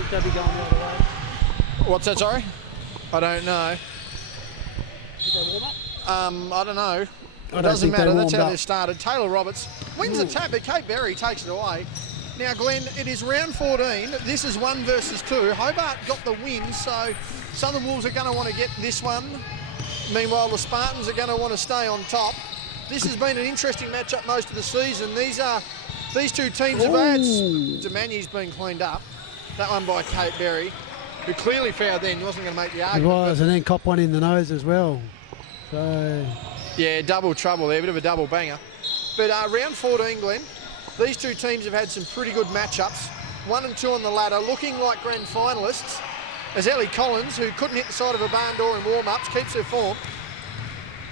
think they'll be going the other way. What's that, sorry? I don't know. Did they warm up? I don't know. I It don't doesn't think they matter. That's warmed how up. they started. Taylor Roberts wins the tap, but Kate Berry takes it away. Now, Glenn, it is round 14. This is 1 versus 2. Hobart got the win, so Southern Wolves are going to want to get this one. Meanwhile, the Spartans are going to want to stay on top. This has been an interesting matchup most of the season. These two teams have had... Demany's been cleaned up. That one by Kate Berry, who clearly fouled then. He wasn't going to make the It argument. was, and then cop one in the nose as well. So... Yeah, double trouble there, bit of a double banger. But round 14, Glenn, these two teams have had some pretty good matchups. 1 and 2 on the ladder, looking like grand finalists, as Ellie Collins, who couldn't hit the side of a barn door in warm-ups, keeps her form.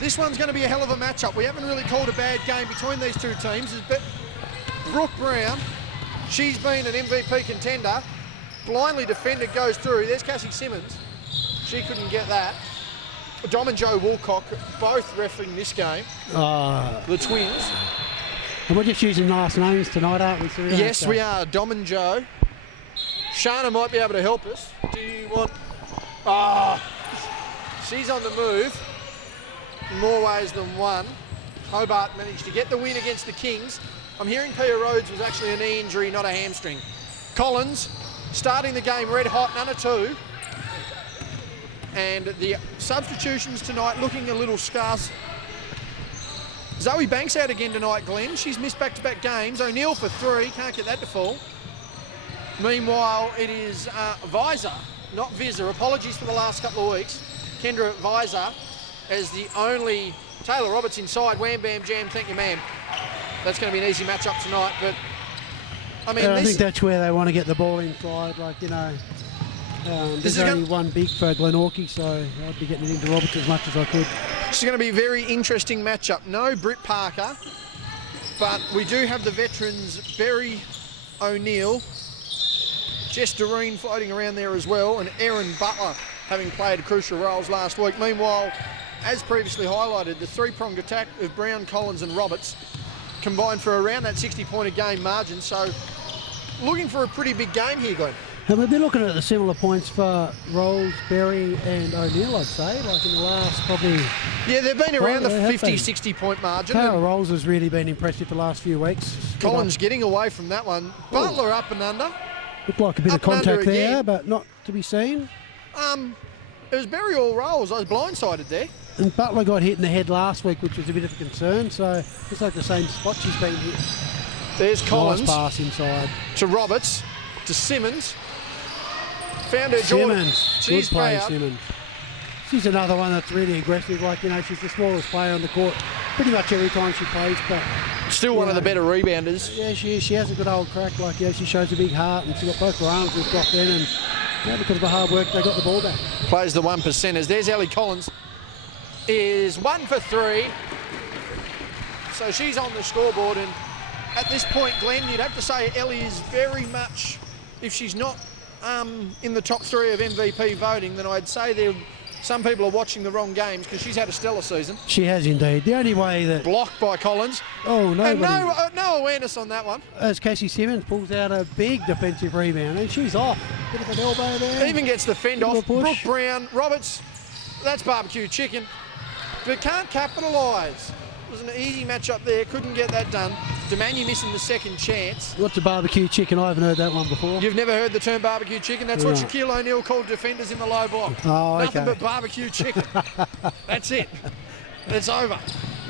This one's going to be a hell of a matchup. We haven't really called a bad game between these two teams. But Brooke Brown, she's been an MVP contender. Blindly defended, goes through. There's Cassie Simmons. She couldn't get that. Dom and Joe Woolcock both refereeing this game. The twins. And we're just using last names tonight, aren't we? So Yes, we are. Dom and Joe. Shana might be able to help us. Do you want... she's on the move in more ways than one. Hobart managed to get the win against the Kings. I'm hearing Pia Rhodes was actually a knee injury, not a hamstring. Collins starting the game red hot, none of two. And the substitutions tonight looking a little scarce. Zoe Banks out again tonight, Glenn. She's missed back-to-back games. O'Neill for 3, can't get that to fall. Meanwhile, it is Visor, not Visor. Apologies for the last couple of weeks. Kendra Visor as the only... Taylor Roberts inside, wham, bam, jam, thank you, ma'am. That's going to be an easy matchup tonight, but... I mean, I think that's where they want to get the ball inside, like, you know... there's only one big for Glenorchy, so I'd be getting it into Roberts as much as I could. This is going to be a very interesting matchup. No Britt Parker, but we do have the veterans Berry O'Neill, Jess Doreen floating around there as well, and Erin Butler having played crucial roles last week. Meanwhile, as previously highlighted, the three-pronged attack of Brown, Collins and Roberts combined for around that 60-point-a-game margin, so looking for a pretty big game here, Glenn. And we've been looking at the similar points for Rolls, Berry and O'Neill, I'd say, like in the last probably... Yeah, they've been around the 50, 60-point margin. Taylor Rolls has really been impressive the last few weeks. Collins getting away from that one. Butler up and under. Looked like a bit of contact there, but not to be seen. It was Berry all Rolls. I was blindsided there. And Butler got hit in the head last week, which was a bit of a concern, so it's like the same spot she's been hit. There's Collins. Nice pass inside. To Roberts. To Simmons. Found her Simmons. Good play, proud. Simmons. She's another one that's really aggressive. Like, you know, she's the smallest player on the court pretty much every time she plays, but... Still one of the better rebounders. Yeah, she is. She has a good old crack. Like, yeah, she shows a big heart, and she's got both her arms with dropped in, and yeah, because of the hard work, they got the ball back. Plays the 1%ers. There's Ellie Collins. Is 1 for 3. So she's on the scoreboard, and at this point, Glenn, you'd have to say Ellie is very much, if she's not in the top 3 of MVP voting, then I'd say some people are watching the wrong games because she's had a stellar season. She has indeed. The only way that... Blocked by Collins. Oh, no. And no awareness on that one. As Cassie Simmons pulls out a big defensive rebound, and she's off. Bit of an elbow there. Even gets the fend off. Push. Brooke Brown, Roberts, that's barbecue chicken. But can't capitalise. It was an easy matchup there, couldn't get that done. Demany missing the second chance. What's a barbecue chicken? I haven't heard that one before. You've never heard the term barbecue chicken? That's what Shaquille O'Neal called defenders in the low block. Oh, Nothing okay. but barbecue chicken. That's it. It's over.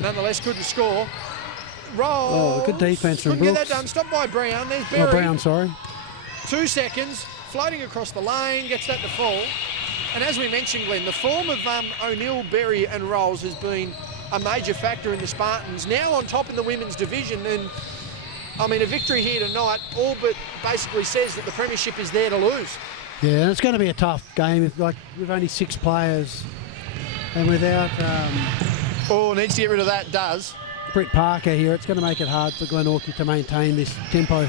Nonetheless, couldn't score. Roll. Oh, good defence from Couldn't get Brooks. that done. Stopped by Brown. There's Berry. Oh, Brown, sorry. 2 seconds. Floating across the lane. Gets that to fall. And as we mentioned, Glenn, the form of O'Neill, Berry and Rolls has been a major factor in the Spartans. Now on top in the women's division, and I mean, a victory here tonight all but basically says that the premiership is there to lose. Yeah, and it's going to be a tough game. Like, with only 6 players and without Needs to get rid of that, does. Britt Parker here, it's going to make it hard for Glenorchy to maintain this tempo.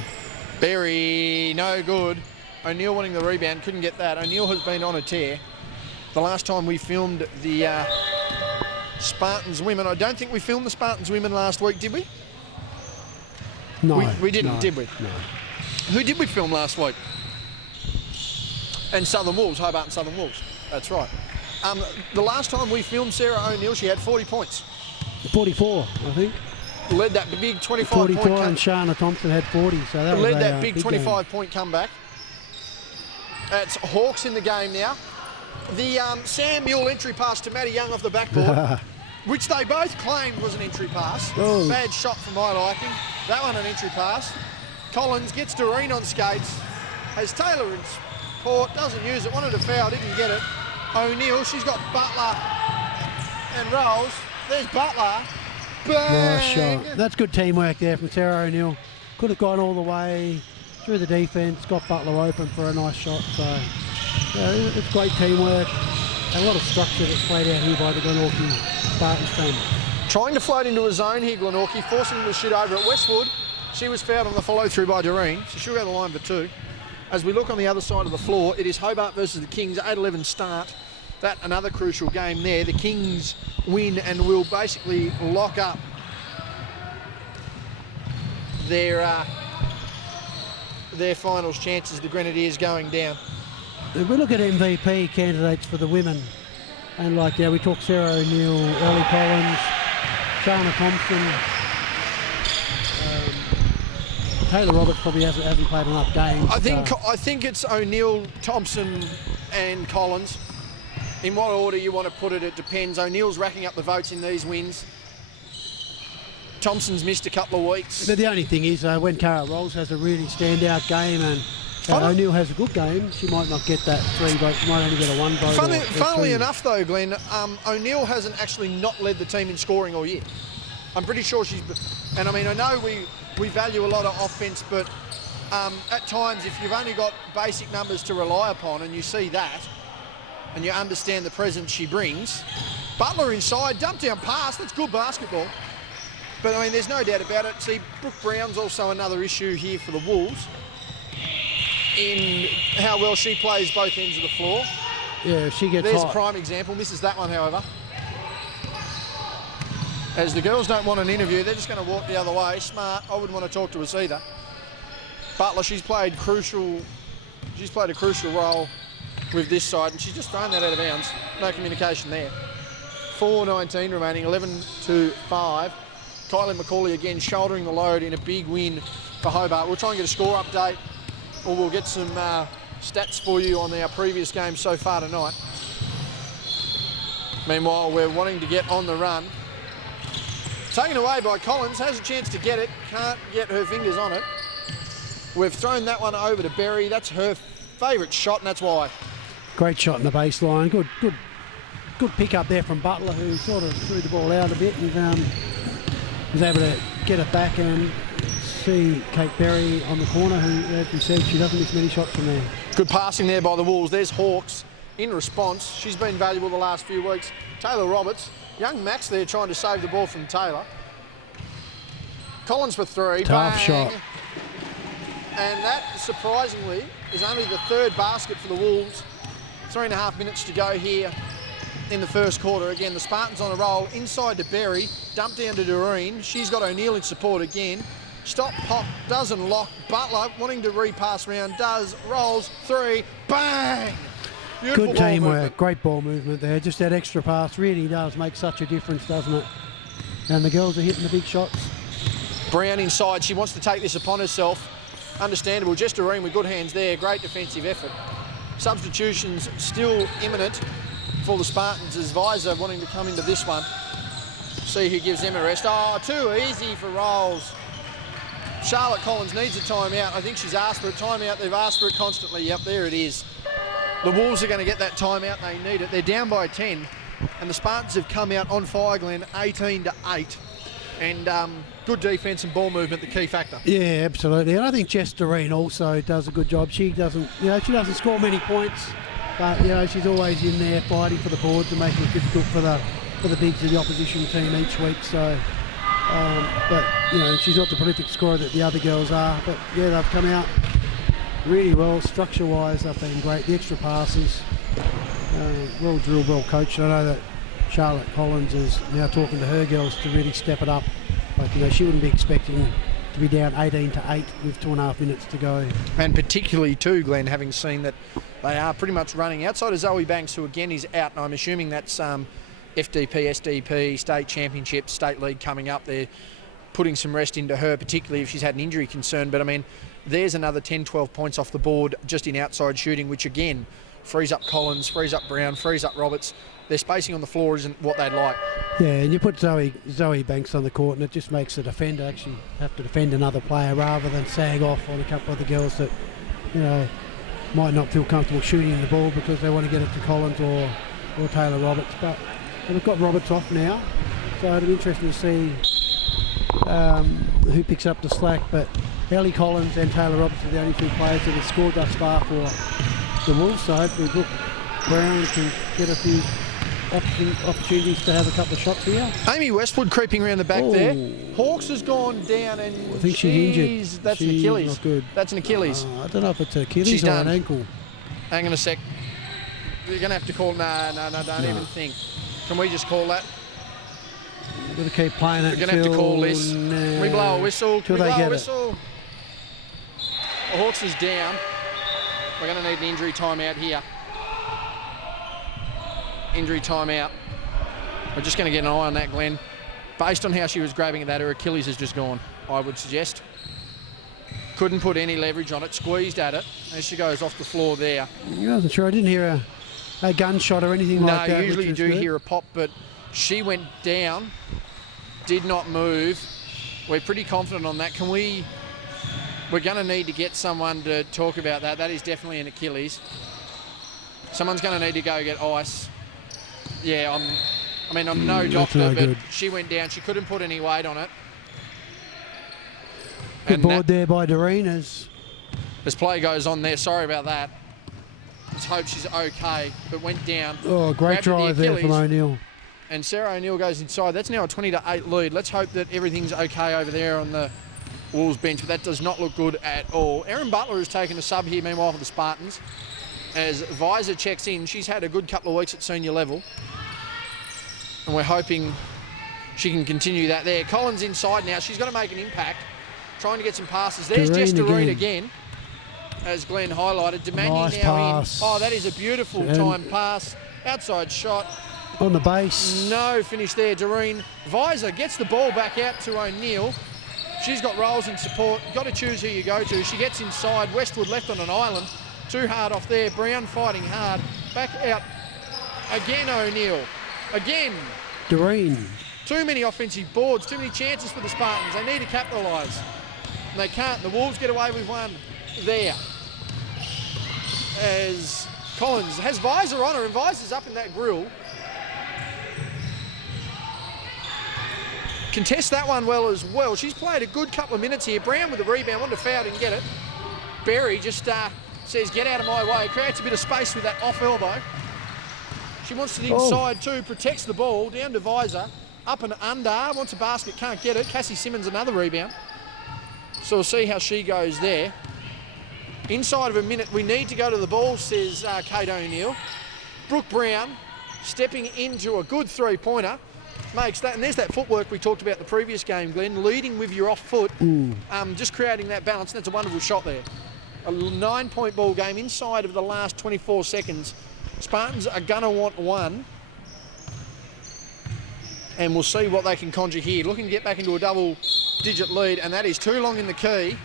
Berry, no good. O'Neill wanting the rebound, couldn't get that. O'Neill has been on a tear. The last time we filmed the Spartans women, I don't think we filmed the Spartans women last week, did we? No. We didn't, no, did we? No. Who did we film last week? And Southern Wolves, Hobart and Southern Wolves. That's right. The last time we filmed Sarah O'Neill, she had 40 points. 44, I think. Led that big 25-point 44, and Shana Thompson had 40. So that led was that big 25-point comeback. It's Hawks in the game now. The Sam Mule entry pass to Matty Young off the backboard, which they both claimed was an entry pass. Oh. Bad shot for my liking. That one an entry pass. Collins gets Doreen on skates. Has Taylor in support, doesn't use it, wanted a foul, didn't get it. O'Neill, she's got Butler and Rolls. There's Butler. Bang! Nice shot. That's good teamwork there from Sarah O'Neill. Could have gone all the way through the defence, got Butler open for a nice shot. So yeah, it's great teamwork. A lot of structure that's played out here by the Glenorchy Spartans team. Trying to float into a zone here, Glenorchy, forcing them to shoot over at Westwood. She was fouled on the follow-through by Doreen, so she'll go to the line for 2. As we look on the other side of the floor, it is Hobart versus the Kings, 8-11 start. That another crucial game there. The Kings win and will basically lock up their finals chances. The Grenadiers going down. If we look at MVP candidates for the women, and like we talked Sarah O'Neill, Ellie Collins, Shana Thompson, Taylor Roberts probably hasn't played enough games. I think it's O'Neill, Thompson and Collins. In what order you want to put it, it depends. O'Neill's racking up the votes in these wins. Thompson's missed a couple of weeks. But the only thing is, when Cara Rolls has a really standout game and O'Neill has a good game, she might not get that 3 votes. She might only get a 1 vote. Funnily enough, though, Glenn, O'Neill hasn't actually not led the team in scoring all year. I'm pretty sure she's... And I mean, I know we value a lot of offence, but at times, if you've only got basic numbers to rely upon and you see that, and you understand the presence she brings. Butler inside, dump down pass, that's good basketball. But I mean, there's no doubt about it. See, Brooke Brown's also another issue here for the Wolves in how well she plays both ends of the floor. Yeah, she gets There's hot. a prime example, misses that one, however. As the girls don't want an interview, they're just going to walk the other way. Smart, I wouldn't want to talk to us either. Butler, she's played a crucial role with this side, and she's just thrown that out of bounds. No communication there. 4:19 remaining, 11-5. Kylie McCauley again shouldering the load in a big win for Hobart. We'll try and get a score update, or we'll get some stats for you on our previous games so far tonight. Meanwhile, we're wanting to get on the run. Taken away by Collins, has a chance to get it, can't get her fingers on it. We've thrown that one over to Berry. That's her favourite shot, and that's why. Great shot in the baseline. Good pick up there from Butler, who sort of threw the ball out a bit and was able to get it back and see Kate Berry on the corner, who, as we said, she doesn't miss many shots from there. Good passing there by the Wolves. There's Hawks in response. She's been valuable the last few weeks. Taylor Roberts, young Max there trying to save the ball from Taylor. Collins for 3. Tough Bang. shot. And that, surprisingly, is only the 3rd basket for the Wolves. 3.5 minutes to go here in the first quarter. Again, the Spartans on a roll. Inside to Berry. Dumped down to Doreen. She's got O'Neill in support again. Stop, pop, doesn't lock. Butler wanting to repass round. Does. Rolls. 3. Bang! Beautiful Good teamwork. Great ball movement there. Just that extra pass really does make such a difference, doesn't it? And the girls are hitting the big shots. Brown inside. She wants to take this upon herself. Understandable. Just Doreen with good hands there. Great defensive effort. Substitutions still imminent for the Spartans as Visor wanting to come into this one. See who gives them a rest. Oh, too easy for Rolls. Charlotte Collins needs a timeout. I think she's asked for a timeout. They've asked for it constantly. Yep, there it is. The Wolves are going to get that timeout. They need it. They're down by 10. And the Spartans have come out on fire, Glenn, 18-8. And good defence and ball movement, the key factor. Yeah, absolutely. And I think Jess Doreen also does a good job. She doesn't score many points, but she's always in there fighting for the boards and making it difficult for the bigs of the opposition team each week. So, but she's not the prolific scorer that the other girls are. But yeah, they've come out really well structure-wise. They've been great. The extra passes, well drilled, well coached. I know that Charlotte Collins is now talking to her girls to really step it up. Like, she wouldn't be expecting to be down 18-8 with 2.5 minutes to go. And particularly too, Glenn, having seen that They are pretty much running outside of Zoe Banks, who again is out, and I'm assuming that's FDP, SDP, state championship, state league coming up. They're putting some rest into her, particularly if she's had an injury concern. But I mean, there's another 10, 12 points off the board just in outside shooting, which again frees up Collins, frees up Brown, frees up Roberts. Their spacing on the floor isn't what they'd like. Yeah, and you put Zoe Banks on the court, and it just makes the defender actually have to defend another player rather than sag off on a couple of the girls that, you know, might not feel comfortable shooting the ball because they want to get it to Collins or Taylor Roberts. But we've got Roberts off now, so it'll be interesting to see who picks up the slack. But Ellie Collins and Taylor Roberts are the only two players that have scored thus far for the Wolves. So hopefully Brooke Brown can get a few opportunities to have a couple of shots here. Amy Westwood creeping around the back there. Hawks has gone down, and I think she's injured. That's an Achilles. Not good. That's an Achilles. I don't know if it's an Achilles She's or done. an ankle. Hang on a sec. You're going to have to call. No, don't even think. Can we just call that? We're going to keep playing it. We're going to have to call this. Nah. Can we blow a whistle? Can we Till they blow a get whistle? The Hawks is down. We're going to need an injury timeout here. Injury timeout. We're just going to get an eye on that, Glenn. Based on how she was grabbing at that, her Achilles has just gone, I would suggest. Couldn't put any leverage on it, squeezed at it as she goes off the floor there. I wasn't sure. I didn't hear a gunshot or anything like that. No, usually you do good. hear a pop, but she went down, did not move. We're pretty confident on that. We're going to need to get someone to talk about that. That is definitely an Achilles. Someone's going to need to go get ice. Yeah, I'm no doctor, but she went down. She couldn't put any weight on it. Good board there by Doreen as play goes on there. Sorry about that. Let's hope she's okay, but went down. Oh, great drive there from O'Neill. And Sarah O'Neill goes inside. That's now a 20-8 lead. Let's hope that everything's okay over there on the Wolves bench, but that does not look good at all. Erin Butler has taken a sub here, meanwhile, for the Spartans. As Visor checks in, she's had a good couple of weeks at senior level. And we're hoping she can continue that there. Collins inside now. She's got to make an impact. Trying to get some passes. There's Jess Doreen again, as Glenn highlighted. Demani nice now pass. in. Oh, that is a beautiful time pass. Outside shot. On the base. No finish there, Doreen. Visor gets the ball back out to O'Neill. She's got rolls and support. Got to choose who you go to. She gets inside. Westwood left on an island. Too hard off there. Brown fighting hard. Back out. Again, O'Neill. Again. Doreen. Too many offensive boards. Too many chances for the Spartans. They need to capitalise. And they can't. The Wolves get away with one there. As Collins has Visor on her, and Visor's up in that grill. Contest that one well as well. She's played a good couple of minutes here. Brown with the rebound, wanted to foul, didn't get it. Berry just says, get out of my way. Creates a bit of space with that off elbow. She wants it inside too, protects the ball, down to Visor. Up and under, wants a basket, can't get it. Cassie Simmons another rebound. So we'll see how she goes there. Inside of a minute, we need to go to the ball, says Kate O'Neill. Brooke Brown stepping into a good three-pointer. Makes that, and there's that footwork we talked about the previous game, Glenn, leading with your off foot, just creating that balance, and that's a wonderful shot there. A 9-point ball game inside of the last 24 seconds. Spartans are going to want one, and we'll see what they can conjure here. Looking to get back into a double-digit lead, and that is too long in the key.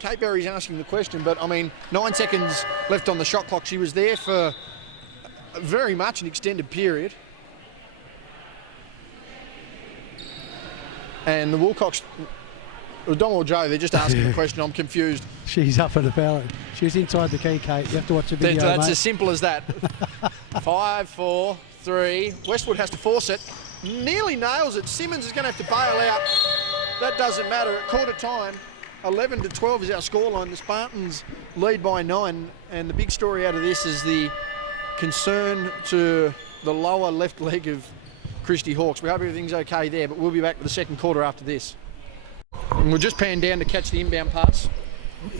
Kate Berry's asking the question, but, 9 seconds left on the shot clock. She was there for very much an extended period. And the Wilcox, Dom or Joe, they're just asking the question. I'm confused. She's up at the foul. She was inside the key, Kate. You have to watch the video, That's mate. as simple as that. 5, 4, 3. Westwood has to force it. Nearly nails it. Simmons is going to have to bail out. That doesn't matter. At quarter time, 11-12 is our scoreline. The Spartans lead by 9. And the big story out of this is the concern to the lower left leg of Christie Hawks. We hope everything's okay there, but we'll be back with the second quarter after this. And we'll just pan down to catch the inbound pass.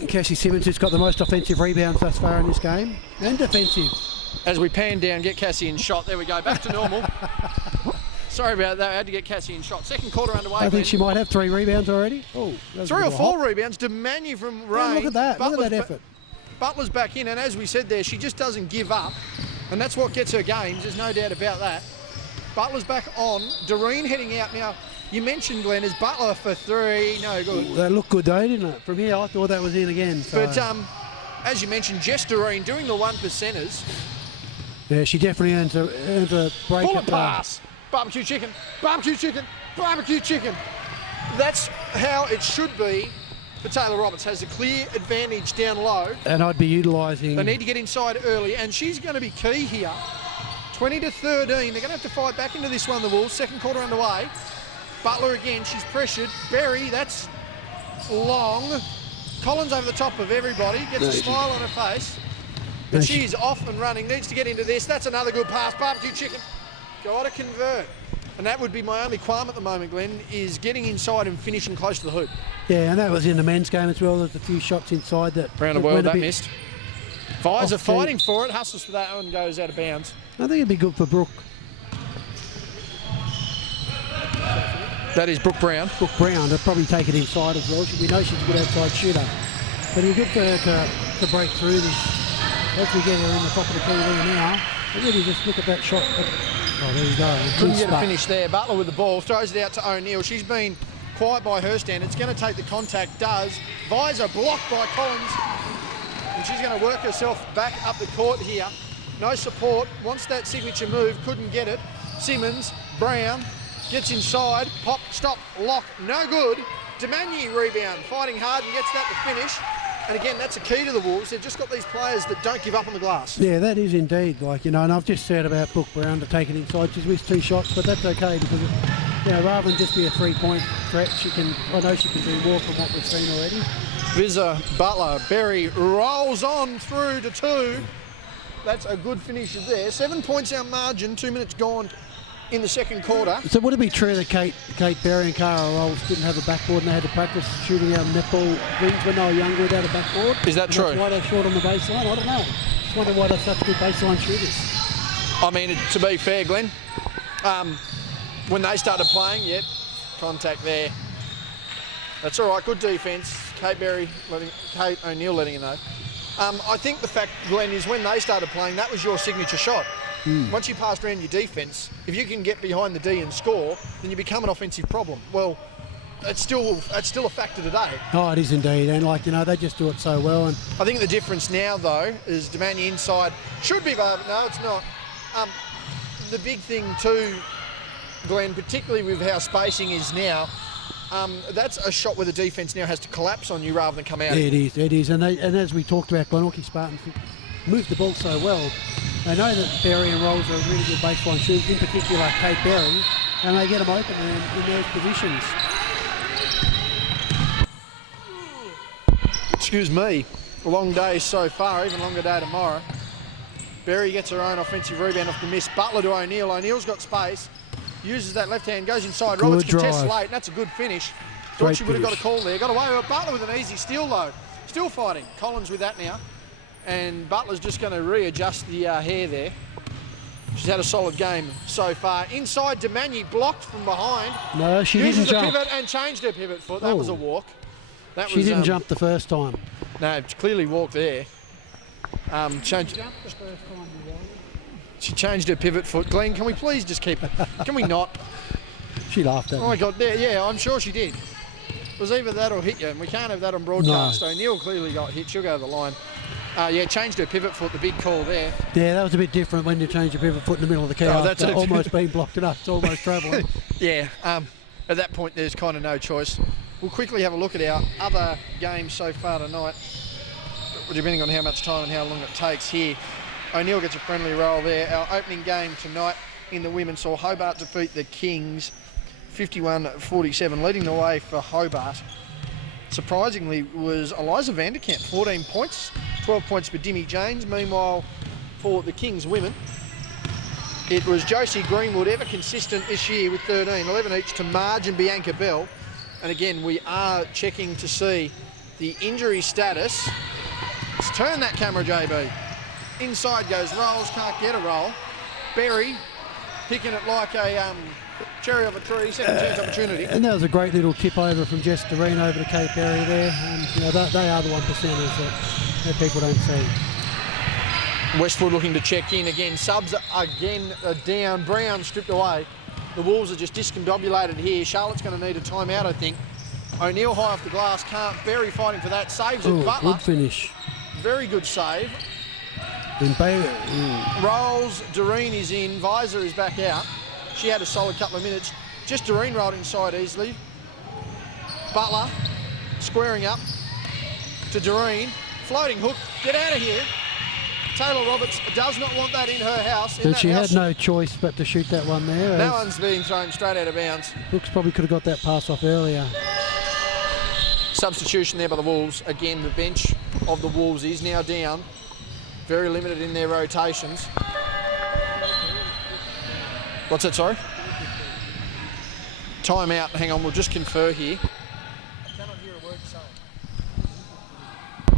Cassie Simmons, who's got the most offensive rebounds thus far in this game, and defensive. As we pan down, get Cassie in shot. There we go, back to normal. Sorry about that, I had to get Cassie in shot. Second quarter underway. I think she might have 3 rebounds already. Oh, 3 or 4 rebounds. Demanu from Ray. Oh, look at that, look at that effort. Butler's back in, and as we said there, she just doesn't give up, and that's what gets her games, there's no doubt about that. Butler's back on. Doreen heading out now. You mentioned, Glenn, is Butler for 3, no good. That looked good though, didn't it? From here, I thought that was in again. So. But as you mentioned, Jess Doreen doing the 1%ers. Yeah, she definitely earned a break. Bullet pass. Barbecue chicken, barbecue chicken, barbecue chicken. That's how it should be for Taylor Roberts. Has a clear advantage down low. And I'd be utilising... They need to get inside early, and she's going to be key here. 20 to 13. They're going to have to fight back into this one, the Wolves. Second quarter underway. Butler again, she's pressured. Berry, that's long. Collins over the top of everybody, gets a smile on her face. But she's off and running, needs to get into this. That's another good pass. Barbecue chicken. Got to convert. And that would be my only qualm at the moment, Glenn, is getting inside and finishing close to the hoop. Yeah, and that was in the men's game as well. There's a few shots inside that... Round the world, that missed. Vise are fighting for it. Hustles for that one, goes out of bounds. I think it'd be good for Brooke. That is Brooke Brown. Brooke Brown, they'll probably take it inside as well. We know she's a good outside shooter. But it'd be good for her to break through this. As we get her in the top of the TV now, but really just look at that shot. Oh, there you go. Couldn't get a finish there. Butler with the ball, throws it out to O'Neill. She's been quiet by her standards. Going to take the contact, does. Visor blocked by Collins. And she's going to work herself back up the court here. No support, wants that signature move, couldn't get it. Simmons, Brown, gets inside, pop, stop, lock, no good. Demagny rebound, fighting hard and gets that to finish. And again, that's a key to the Wolves. They've just got these players that don't give up on the glass. Yeah, that is indeed. Like, you know, and I've just said about Brooke Brown to take it inside. She's missed 2 shots, but that's okay because, you know, rather than just be a 3-point threat, I know she can do more from what we've seen already. Vizza, Butler, Berry rolls on through to 2. That's a good finish there. 7 points our margin, 2 minutes gone in the second quarter. So would it be true that Kate Berry and Cara Rolls didn't have a backboard and they had to practice shooting out netball rings when they were younger without a backboard? Is that true? That's why they're short on the baseline? I don't know. Just wonder why they're such good baseline shooters. I mean, to be fair, Glenn, when they started playing, yep, contact there. That's all right, good defence. Kate O'Neill letting you know. I think the fact, Glenn, is when they started playing, that was your signature shot. Once you passed around your defence, if you can get behind the D and score, then you become an offensive problem. Well, that's still a factor today. Oh, it is indeed, and like, you know, they just do it so well. And I think the difference now, though, is Demagny inside should be, but no, it's not. The big thing too, Glenn, particularly with how spacing is now, that's a shot where the defence now has to collapse on you rather than come out. It is, and as we talked about, Glenorchy Spartans move the ball so well. They know that Berry and Rolls are really good baseline shooters, in particular Kate Berry, and they get them open in those positions. Excuse me, a long day so far, even longer day tomorrow. Berry gets her own offensive rebound off the miss. Butler to O'Neill. O'Neill's got space, uses that left hand, goes inside. Roberts contests late, and that's a good finish. Thought she would have got a call there. Got away with it. Butler with an easy steal though. Still fighting. Collins with that now. And Butler's just going to readjust the hair there. She's had a solid game so far. Inside, Demagny blocked from behind. No, she didn't jump. Uses a pivot and changed her pivot foot. That was a walk. She didn't jump the first time. No, it's clearly walked there. She changed her pivot foot. Glenn, can we please just keep it? Can we not? She laughed at me. Oh my God, yeah, I'm sure she did. It was either that or hit you, and we can't have that on broadcast. No. O'Neill clearly got hit. She'll go to the line. Yeah, changed her pivot foot, the big call there. Yeah, that was a bit different when you change your pivot foot in the middle of the key. Oh, that's almost been blocked it up. It's almost travelling. Yeah, at that point there's kind of no choice. We'll quickly have a look at our other games so far tonight, depending on how much time and how long it takes here. O'Neill gets a friendly roll there. Our opening game tonight in the women saw Hobart defeat the Kings 51-47, leading the way for Hobart. Surprisingly was Eliza Vanderkamp, 14 points, 12 points for Dimmy James. Meanwhile, for the Kings women, it was Josie Greenwood, ever consistent this year with 13, 11 each to Marge and Bianca Bell. And again, we are checking to see the injury status. Let's turn that camera, JB. Inside goes Rolls, can't get a roll. Berry picking it like a cherry of a tree, second chance opportunity. And that was a great little tip over from Jess Doreen over to Kate Berry there. And you know, they are the 1%ers that people don't see. Westwood looking to check in again. Subs again down. Brown stripped away. The Wolves are just discombobulated here. Charlotte's going to need a timeout, I think. O'Neill high off the glass. Can't. Berry fighting for that. Saves it. Butler. Good finish. Very good save. Rolls. Doreen is in. Visor is back out. She had a solid couple of minutes. Just Doreen rolled inside easily. Butler squaring up to Doreen. Floating hook. Get out of here. Taylor Roberts does not want that in her house. And she had no choice but to shoot that one there. That one's being thrown straight out of bounds. Brooks probably could have got that pass off earlier. Substitution there by the Wolves. Again, the bench of the Wolves is now down. Very limited in their rotations. What's that, sorry? Timeout. Hang on, we'll just confer here. I cannot hear a word saying.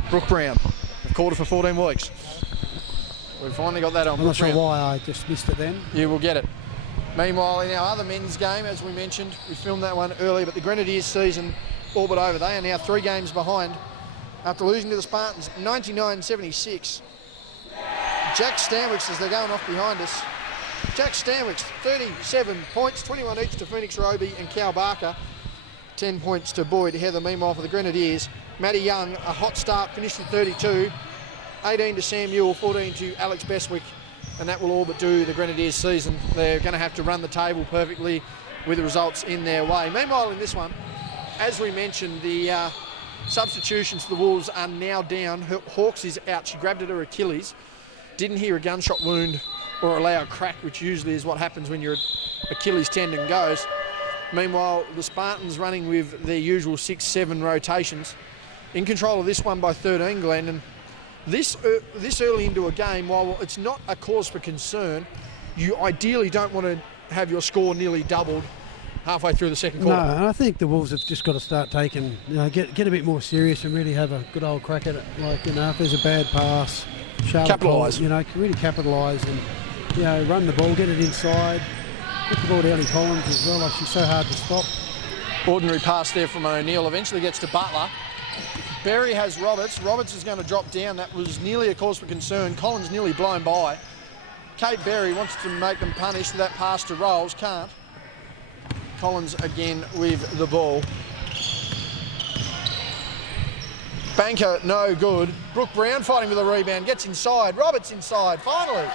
Brooke Brown. I've called her for 14 weeks. We've finally got that on. I'm not sure why I just missed it then. You will get it. Meanwhile, in our other men's game, as we mentioned, we filmed that one earlier, but the Grenadiers season all but over. They are now 3 games behind after losing to the Spartans 99-76. Jack Stanwicks, as they're going off behind us. Jack Stanwicks, 37 points, 21 each to Phoenix Roby and Cal Barker. 10 points to Boyd Heather. Meanwhile, for the Grenadiers, Matty Young, a hot start, finished with 32. 18 to Sam Newell, 14 to Alex Beswick, and that will all but do the Grenadiers season. They're going to have to run the table perfectly with the results in their way. Meanwhile, in this one, as we mentioned, the substitutions for the Wolves are now down. Hawkes is out. She grabbed at her Achilles. Didn't hear a gunshot wound or a loud crack, which usually is what happens when your Achilles tendon goes. Meanwhile, the Spartans running with their usual 6-7 rotations. In control of this one by 13, Glenn, and this early into a game, while it's not a cause for concern, you ideally don't want to have your score nearly doubled halfway through the second quarter. No, and I think the Wolves have just got to start taking, get a bit more serious and really have a good old crack at it. Like, if there's a bad pass, capitalise. Really capitalise and, run the ball, get it inside, get the ball down in Collins as well. Like, she's so hard to stop. Ordinary pass there from O'Neill. Eventually gets to Butler. Berry has Roberts. Roberts is going to drop down. That was nearly a cause for concern. Collins nearly blown by. Kate Berry wants to make them punish. That pass to Rolls. Can't. Collins again with the ball. Banker, no good. Brooke Brown fighting with a rebound. Gets inside. Roberts inside. Finally.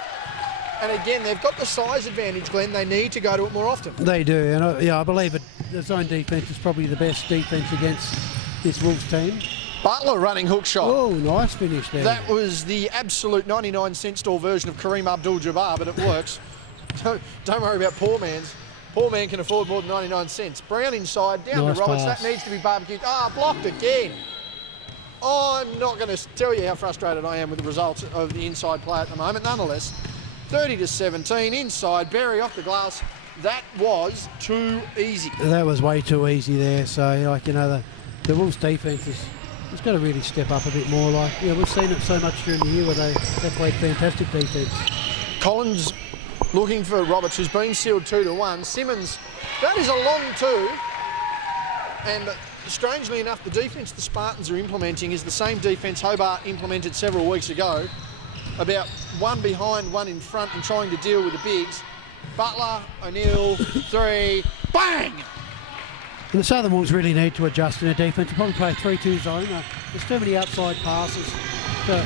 And again, they've got the size advantage, Glenn. They need to go to it more often. They do. And I believe the zone defence is probably the best defence against this Wolves team. Butler running hook shot. Oh, nice finish there. That was the absolute 99-cent store version of Kareem Abdul-Jabbar, but it works. Don't worry about poor man's. Poor man can afford more than 99 cents. Brown inside, down nice to Roberts. pass. That needs to be barbecued. Blocked again. I'm not going to tell you how frustrated I am with the results of the inside play at the moment. Nonetheless, 30-17, inside, Berry off the glass. That was too easy. That was way too easy there. So, the Wolves' defence has got to really step up a bit more. We've seen it so much during the year where they played fantastic defence. Collins looking for Roberts, who's been sealed 2-1. Simmons, that is a long 2. And strangely enough, the defence the Spartans are implementing is the same defence Hobart implemented several weeks ago. About 1 behind, 1 in front, and trying to deal with the bigs. Butler, O'Neill, 3, bang! And the Southern Wolves really need to adjust in their defence. They'll probably play 3-2 zone. There's too many outside passes. But,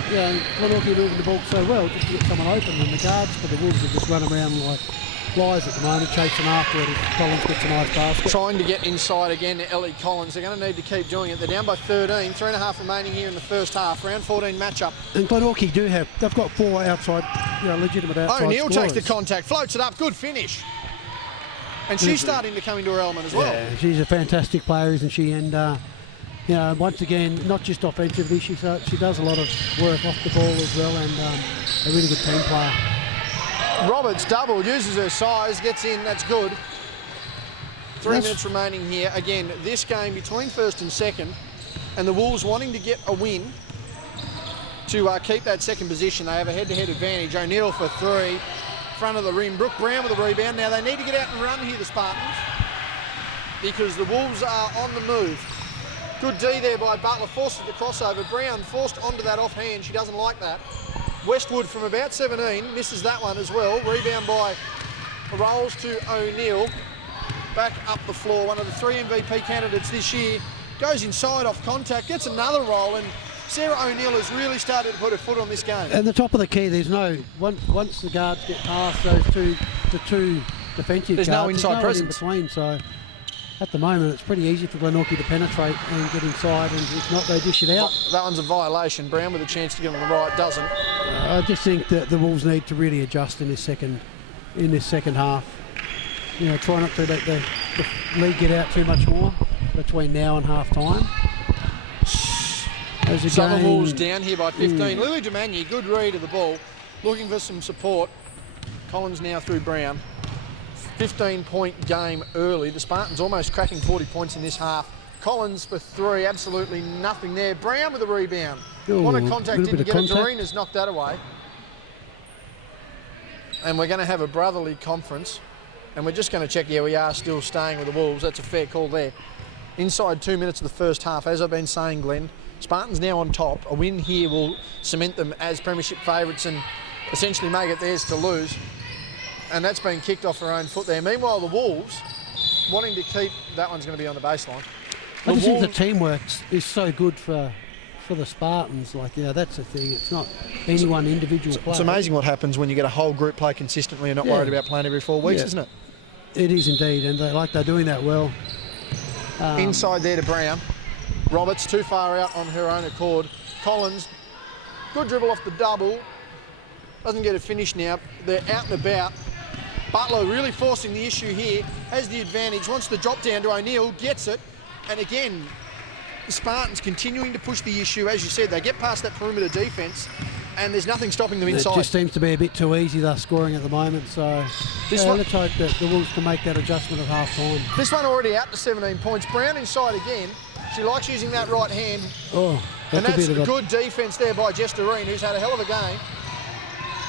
Glenorchy moving the ball so well just to get someone open. And the guards for the Wolves are just running around like flies at the moment, chasing after it if Collins gets a nice basket. Trying to get inside again to Ellie Collins. They're going to need to keep doing it. They're down by 13, 3.5 remaining here in the first half. Round 14 matchup. And Glenorchy they've got 4 outside, legitimate outside O'Neill scorers. takes the contact, floats it up, good finish. And she's starting to come into her element as well. Yeah, she's a fantastic player, isn't she? And, once again, not just offensively, she does a lot of work off the ball as well, and a really good team player. Roberts double, uses her size, gets in, that's good. 3 minutes remaining here. Again, this game between first and second, and the Wolves wanting to get a win to keep that second position. They have a head-to-head advantage. O'Neill for 3. Front of the rim. Brooke Brown with a rebound. Now they need to get out and run here, the Spartans, because the Wolves are on the move. Good D there by Butler, forces the crossover. Brown forced onto that offhand. She doesn't like that. Westwood from about 17 misses that one as well. Rebound by rolls to O'Neill. Back up the floor. One of the 3 MVP candidates this year. Goes inside off contact, gets another roll, and Sarah O'Neill has really started to put her foot on this game. And the top of the key, there's no, once the guards get past the two defensive there's guards, no inside there's presence. in between, so at the moment it's pretty easy for Glenorchy to penetrate and get inside, and if not, they dish it out. That one's a violation. Brown with a chance to get on the right, doesn't. I just think that the Wolves need to really adjust in this second half. You know, try not to let the lead get out too much more between now and half time. Southern Wolves down here by 15. Lily Demagny, good read of the ball, looking for some support. Collins now through Brown. 15-point game early. The Spartans almost cracking 40 points in this half. Collins for 3, absolutely nothing there. Brown with a rebound. Want a contact in to get it. Doreena's knocked that away. And we're going to have a brotherly conference. And we're just going to check, yeah, we are still staying with the Wolves. That's a fair call there. Inside 2 minutes of the first half, as I've been saying, Glenn, Spartans now on top. A win here will cement them as premiership favourites and essentially make it theirs to lose. And that's been kicked off their own foot there. Meanwhile, the Wolves wanting to keep, that one's going to be on the baseline. I just think the teamwork is so good for the Spartans. Like, you know, that's the thing. It's not any one individual player. It's amazing what happens when you get a whole group play consistently and not worried about playing every 4 weeks, isn't it? It is indeed, and they're doing that well. Inside there to Brown. Roberts too far out on her own accord. Collins, good dribble off the double. Doesn't get a finish now. They're out and about. Butler really forcing the issue here. Has the advantage. Wants the drop down to O'Neill. Gets it. And again, the Spartans continuing to push the issue. As you said, they get past that perimeter defence and there's nothing stopping them inside. It just seems to be a bit too easy, they're scoring at the moment. So let's hope that the Wolves can make that adjustment at half time. This one already out to 17 points. Brown inside again. She likes using that right hand. Oh, and that's good defence there by Jess Doreen, who's had a hell of a game.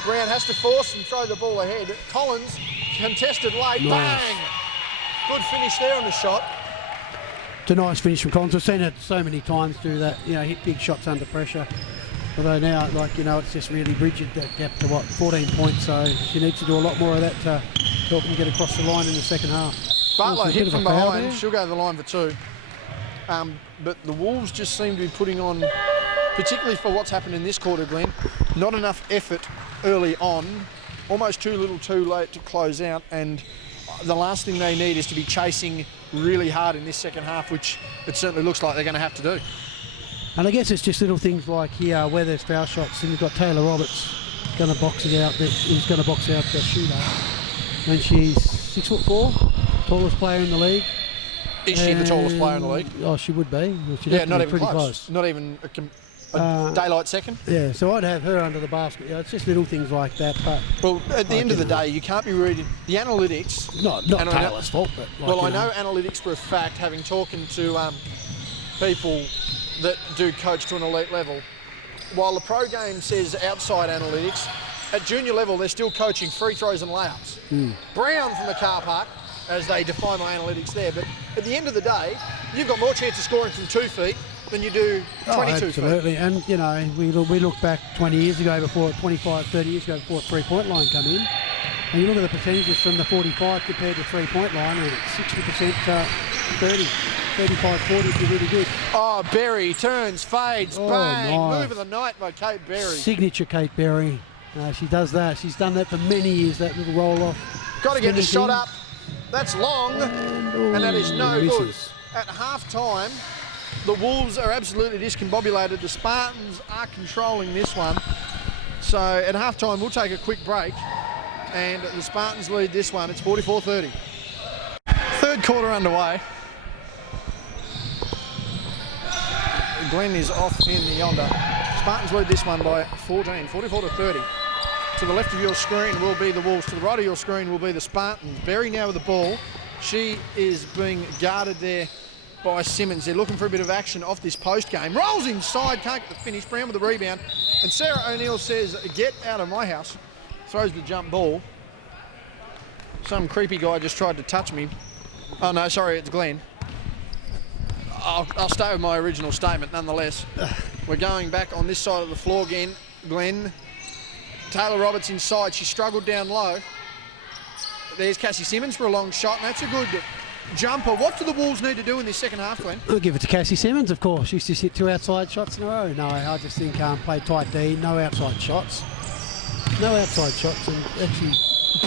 Brown has to force and throw the ball ahead. Collins contested late. Nice. Bang! Good finish there on the shot. It's a nice finish from Collins. We've seen it so many times do that, you know, hit big shots under pressure. Although now, like, you know, it's just really rigid, that gap to 14 points. So she needs to do a lot more of that to help them get across the line in the second half. Butler hit from behind. She'll go to the line for 2. But the Wolves just seem to be putting on, particularly for what's happened in this quarter, Glenn, not enough effort early on, almost too little too late to close out, and the last thing they need is to be chasing really hard in this second half, which it certainly looks like they're going to have to do. And I guess it's just little things like here where there's foul shots, and you've got Taylor Roberts going to box it out, who's going to box out the shooter, and she's 6'4", tallest player in the league. Is she the tallest player in the league? Oh, she would be. Yeah, not even close. Not even a daylight second. Yeah, so I'd have her under the basket. You know, it's just little things like that. But well, at the end of the day, you can't be reading the analytics. Not Taylor's fault, but well, I know analytics for a fact, having talking to people that do coach to an elite level. While the pro game says outside analytics, at junior level they're still coaching free throws and layups. Brown from the car park, as they define my analytics there, but at the end of the day, you've got more chance of scoring from 2 feet than you do 22 feet. Absolutely, and you know, we look back 20 years ago, 25, 30 years ago, before a three-point line come in, and you look at the percentages from the 45 compared to three-point line, and it's 60% 30, 35, 40 if you're really good. Oh, Berry turns, fades, bang! Nice. Move of the night by Kate Berry. Signature Kate Berry. She does that. She's done that for many years, that little roll-off. Got to get the shot up. That's long, and that is no good. At half-time, the Wolves are absolutely discombobulated. The Spartans are controlling this one. So at half-time, we'll take a quick break, and the Spartans lead this one. It's 44-30. Third quarter underway. Glenn is off in yonder. Spartans lead this one by 14, 44-30. To the left of your screen will be the Wolves. To the right of your screen will be the Spartans. Berry now with the ball. She is being guarded there by Simmons. They're looking for a bit of action off this post game. Rolls inside, can't get the finish. Brown with the rebound. And Sarah O'Neill says, get out of my house. Throws the jump ball. Some creepy guy just tried to touch me. Oh no, sorry, it's Glenn. I'll stay with my original statement nonetheless. We're going back on this side of the floor again, Glenn. Taylor Roberts inside. She struggled down low. There's Cassie Simmons for a long shot, and that's a good jumper. What do the Wolves need to do in this second half, Glenn? I'll give it to Cassie Simmons, of course. She used to hit 2 outside shots in a row. No, I just think play tight D, no outside shots. No outside shots, and actually...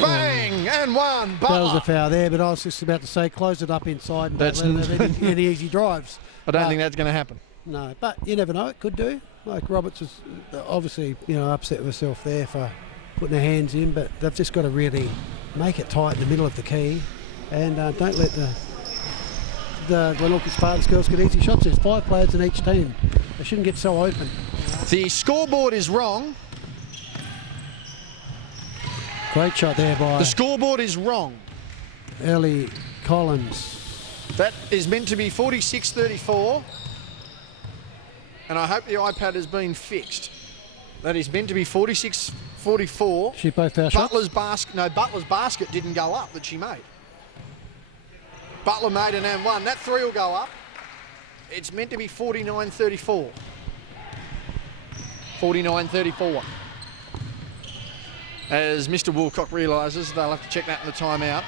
Bang! And one. That was a foul there, but I was just about to say close it up inside and don't let them have any easy drives. I don't think that's going to happen. No, but you never know, it could do. Like Roberts was obviously, upset with herself there for putting her hands in, but they've just got to really make it tight in the middle of the key and don't let the Glenorchy Spartans girls get easy shots. There's 5 players in each team. They shouldn't get so open. The scoreboard is wrong. Great shot there by... The scoreboard is wrong. Ellie Collins. That is meant to be 46-34. And I hope the iPad has been fixed. That is meant to be 46-44. She both foul shots? Butler's basket didn't go up that she made. Butler made an and one. That 3 will go up. It's meant to be 49-34. 49-34. As Mr. Woolcock realises they'll have to check that in the timeout.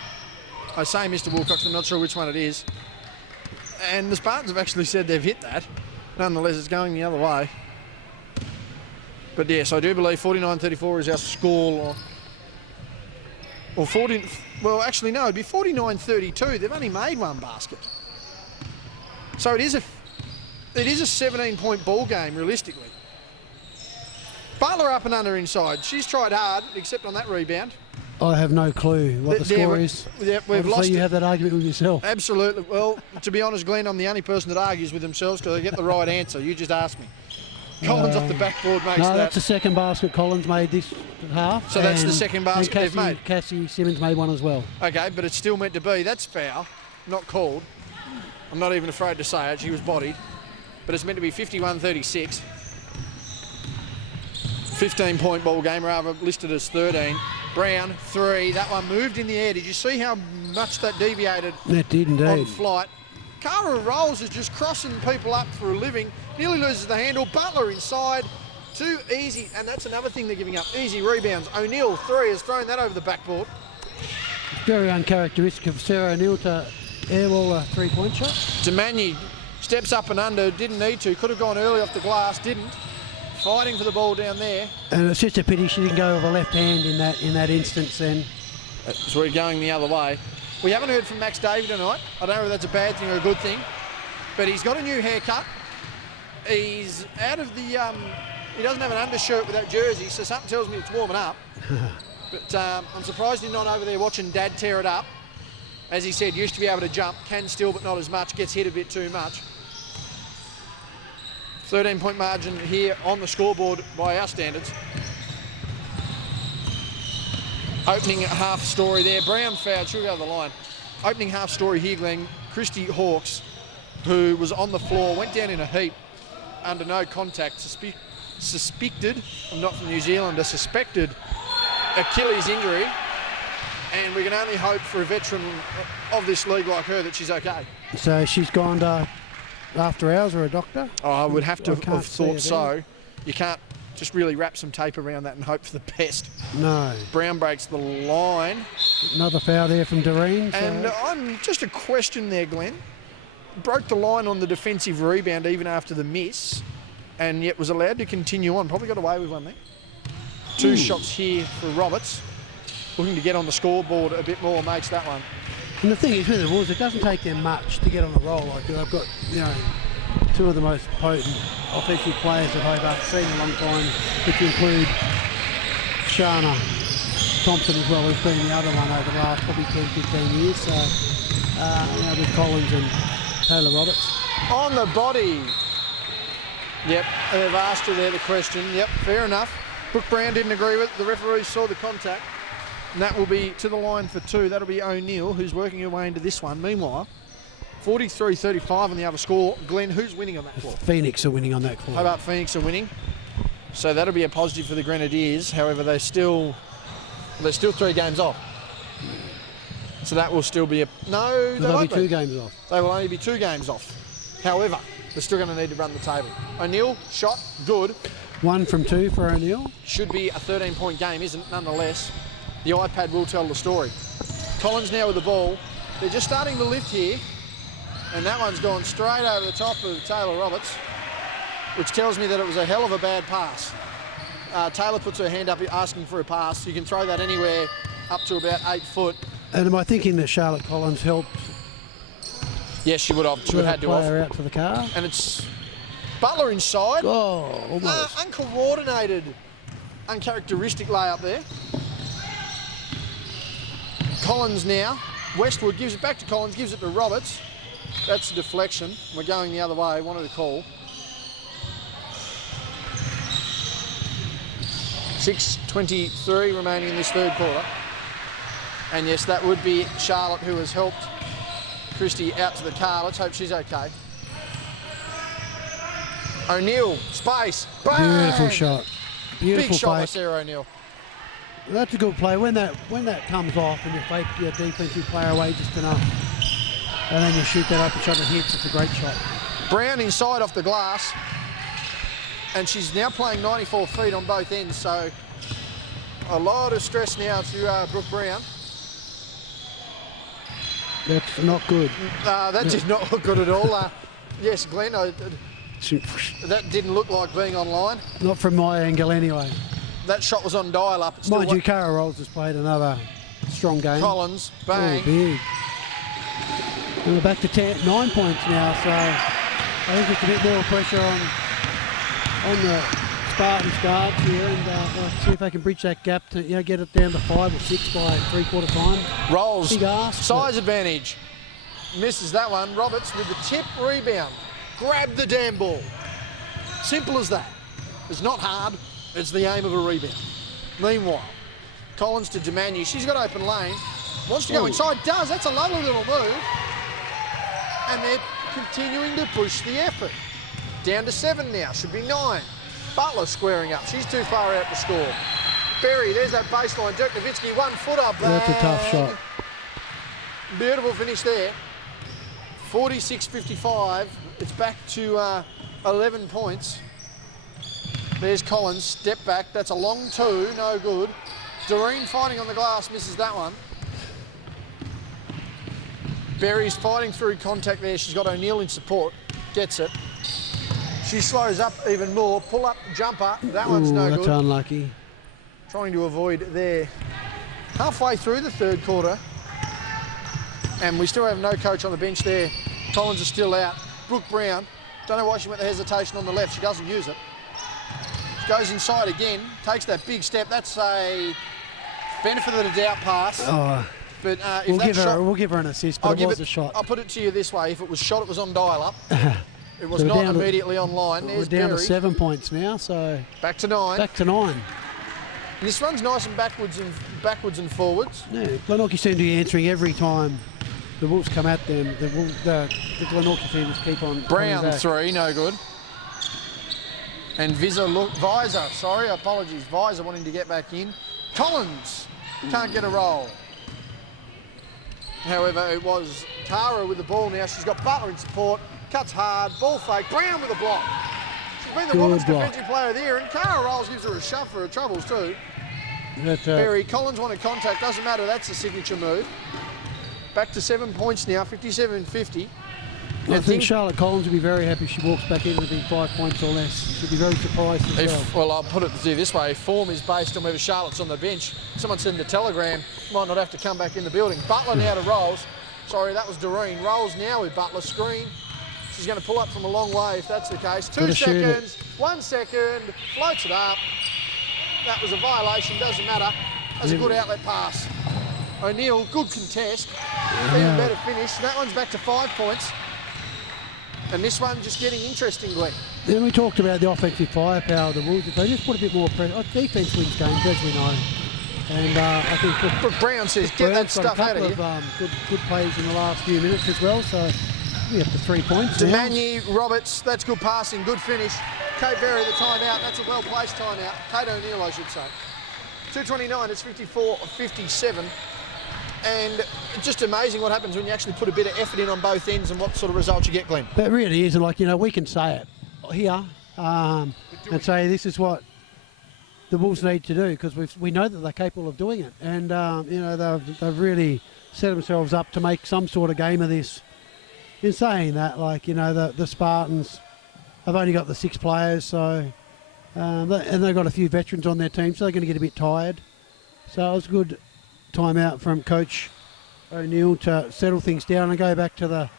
I say Mr. Woolcock, I'm not sure which one it is. And the Spartans have actually said they've hit that. Nonetheless, it's going the other way. But yes, I do believe 49-34 is our score. Or 40. Well, actually, no, it'd be 49-32. They've only made 1 basket. So it is a 17-point ball game, realistically. Butler up and under inside. She's tried hard, except on that rebound. I have no clue what the score is. Yeah, we've lost. You have that argument with yourself. Absolutely. Well, to be honest, Glenn, I'm the only person that argues with themselves because I get the right answer. You just asked me. Collins off the backboard makes that. No, that's the second basket Collins made this half. So that's the second basket they've made. Cassie Simmons made 1 as well. Okay, but it's still meant to be. That's foul, not called. I'm not even afraid to say it. She was bodied. But it's meant to be 51-36. 15-point ball game, rather listed as 13. Brown, 3. That one moved in the air. Did you see how much that deviated? That did indeed. On flight. Cara Rolls is just crossing people up for a living. Nearly loses the handle. Butler inside. Too easy. And that's another thing they're giving up. Easy rebounds. O'Neill, 3, has thrown that over the backboard. Very uncharacteristic of Sarah O'Neill to airball a 3-point shot. Demani steps up and under. Didn't need to. Could have gone early off the glass. Didn't. Fighting for the ball down there. And it's just a pity she didn't go with a left hand in that instance then. So we're going the other way. We haven't heard from Max Davey tonight. I don't know if that's a bad thing or a good thing. But he's got a new haircut. He's out of the... he doesn't have an undershirt with that jersey, so something tells me it's warming up. But I'm surprised he's not over there watching Dad tear it up. As he said, used to be able to jump, can still, but not as much. Gets hit a bit too much. 13-point margin here on the scoreboard by our standards. Opening half story there. Brown fouled. She'll go to the line. Opening half story here, Glenn. Christy Hawkes, who was on the floor, went down in a heap under no contact. Suspected, I'm not from New Zealand, a suspected Achilles injury. And we can only hope for a veteran of this league like her that she's okay. So she's gone to after hours or a doctor? Oh, I would have to have thought so. You can't just really wrap some tape around that and hope for the best. No. Brown breaks the line. Another foul there from Doreen. And I'm just a question there, Glenn. Broke the line on the defensive rebound even after the miss, and yet was allowed to continue on. Probably got away with one there. 2 shots here for Roberts. Looking to get on the scoreboard a bit more, makes that one. And the thing is with the Wolves, it doesn't take them much to get on a roll. Like they've got, 2 of the most potent offensive players that I've seen in a long time, which include Shana Thompson as well, who's been the other one over the last probably 10, 15 years. So, with Collins and Taylor Roberts. On the body. Yep, they've asked her there the question. Yep, fair enough. Brooke Brown didn't agree with it. The referee saw the contact. And that will be to the line for 2. That'll be O'Neill, who's working her way into this one. Meanwhile, 43-35 on the other score. Glenn, who's winning on that floor? Phoenix are winning on that floor. How about Phoenix are winning? So that'll be a positive for the Grenadiers. However, they're still 3 games off. So that will still be a... No, they'll be 2 games off. They will only be 2 games off. However, they're still going to need to run the table. O'Neill, shot, good. 1 from 2 for O'Neill. Should be a 13-point game, isn't nonetheless. The iPad will tell the story. Collins now with the ball. They're just starting to lift here. And that one's gone straight over the top of Taylor Roberts, which tells me that it was a hell of a bad pass. Taylor puts her hand up asking for a pass. You can throw that anywhere up to about 8 foot. And am I thinking that Charlotte Collins helped? Yes, she would have. She would have had to player out to the car. And it's Butler inside. Oh, almost. Uncoordinated, uncharacteristic layup there. Collins now. Westwood gives it back to Collins, gives it to Roberts. That's a deflection. We're going the other way. Wanted to call. 6:23 remaining in this third quarter. And yes, that would be Charlotte who has helped Christie out to the car. Let's hope she's okay. O'Neill, space, bang! Beautiful shot. Beautiful Big shot by fake. Sarah O'Neill. That's a good play. When that comes off and you fake your defensive player away just enough, and then you shoot that open shot and hits, it's a great shot. Brown inside off the glass, and she's now playing 94 feet on both ends, so a lot of stress now to Brooke Brown. That's not good. That did not look good at all. Yes, Glenn, that didn't look like being online. Not from my angle anyway. That shot was on dial-up. Mind you, Cara Rolls has played another strong game. Collins, bang. Oh, big. And we're back to 9 points now, so I think it's a bit more pressure on the Spartans guards here, and we'll see if they can bridge that gap to get it down to 5 or 6 by three-quarter time. Rolls, big ask, size advantage. Misses that one. Roberts with the tip rebound. Grab the damn ball. Simple as that. It's not hard. It's the aim of a rebound. Meanwhile, Collins to Demanu. She's got open lane. Wants to go inside. Does. That's a lovely little move. And they're continuing to push the effort. Down to 7 now. Should be 9. Butler squaring up. She's too far out to score. Berry, there's that baseline. Dirk Nowitzki, 1 foot up. That's a tough shot. Beautiful finish there. 46-55. It's back to 11 points. There's Collins, step back. That's a long 2, no good. Doreen fighting on the glass, misses that one. Berry's fighting through contact there. She's got O'Neill in support, gets it. She slows up even more. Pull up, jumper. That one's no good. That's unlucky. Trying to avoid there. Halfway through the third quarter, and we still have no coach on the bench there. Collins is still out. Brooke Brown, don't know why she went the hesitation on the left. She doesn't use it. She goes inside again, takes that big step. That's a benefit of the doubt pass. Oh, but we'll give her an assist, but it was a shot. I'll put it to you this way. If it was shot, it was on dial-up. It was not immediately online. We're down to 7 points now, so... Back to 9. Back to 9. This runs nice and backwards and forwards. Yeah, Glenorchy seem to be answering every time the Wolves come at them. The Glenorchy team just keep on... Brown 3, no good. And Visor wanting to get back in. Collins can't get a roll. However, it was Tara with the ball now. She's got Butler in support. Cuts hard, ball fake. Brown with a block. She's been the women's defensive player there, and Cara Rolls gives her a shove for her troubles too. Berry, Collins wanted contact. Doesn't matter. That's a signature move. Back to 7 points now, 57-50. I think Charlotte Collins will be very happy if she walks back into the big 5 points or less. She'll be very surprised as well. Well, I'll put it to you this way. Form is based on whether Charlotte's on the bench. Someone said in the telegram, might not have to come back in the building. Butler now to Rolls. Sorry, that was Doreen. Rolls now with Butler. Screen. She's going to pull up from a long way if that's the case. 2 seconds, 1 second, floats it up. That was a violation, doesn't matter. That's a good outlet pass. O'Neill, good contest. Even better finish. That one's back to 5 points. And this one just getting interesting, Glenn. Then we talked about the offensive firepower of the Wolves. If they just put a bit more pressure. Defence wins games, as we know. And I think Brooke Brown says, get that stuff out of here. Good plays in the last few minutes as well. So we have to 3 points now. Demanu, Roberts, that's good passing, good finish. Kate Berry, the timeout. That's a well-placed timeout. Kate O'Neill, I should say. 2:29, it's 54-57. And it's just amazing what happens when you actually put a bit of effort in on both ends and what sort of results you get, Glenn. It really is, and like, we can say it here and say this is what the Wolves need to do, because we know that they're capable of doing it, and they've really set themselves up to make some sort of game of this. In saying that, like, the Spartans have only got the 6 players, so and they've got a few veterans on their team, so they're going to get a bit tired. So it was a good time out from Coach O'Neill to settle things down and go back to the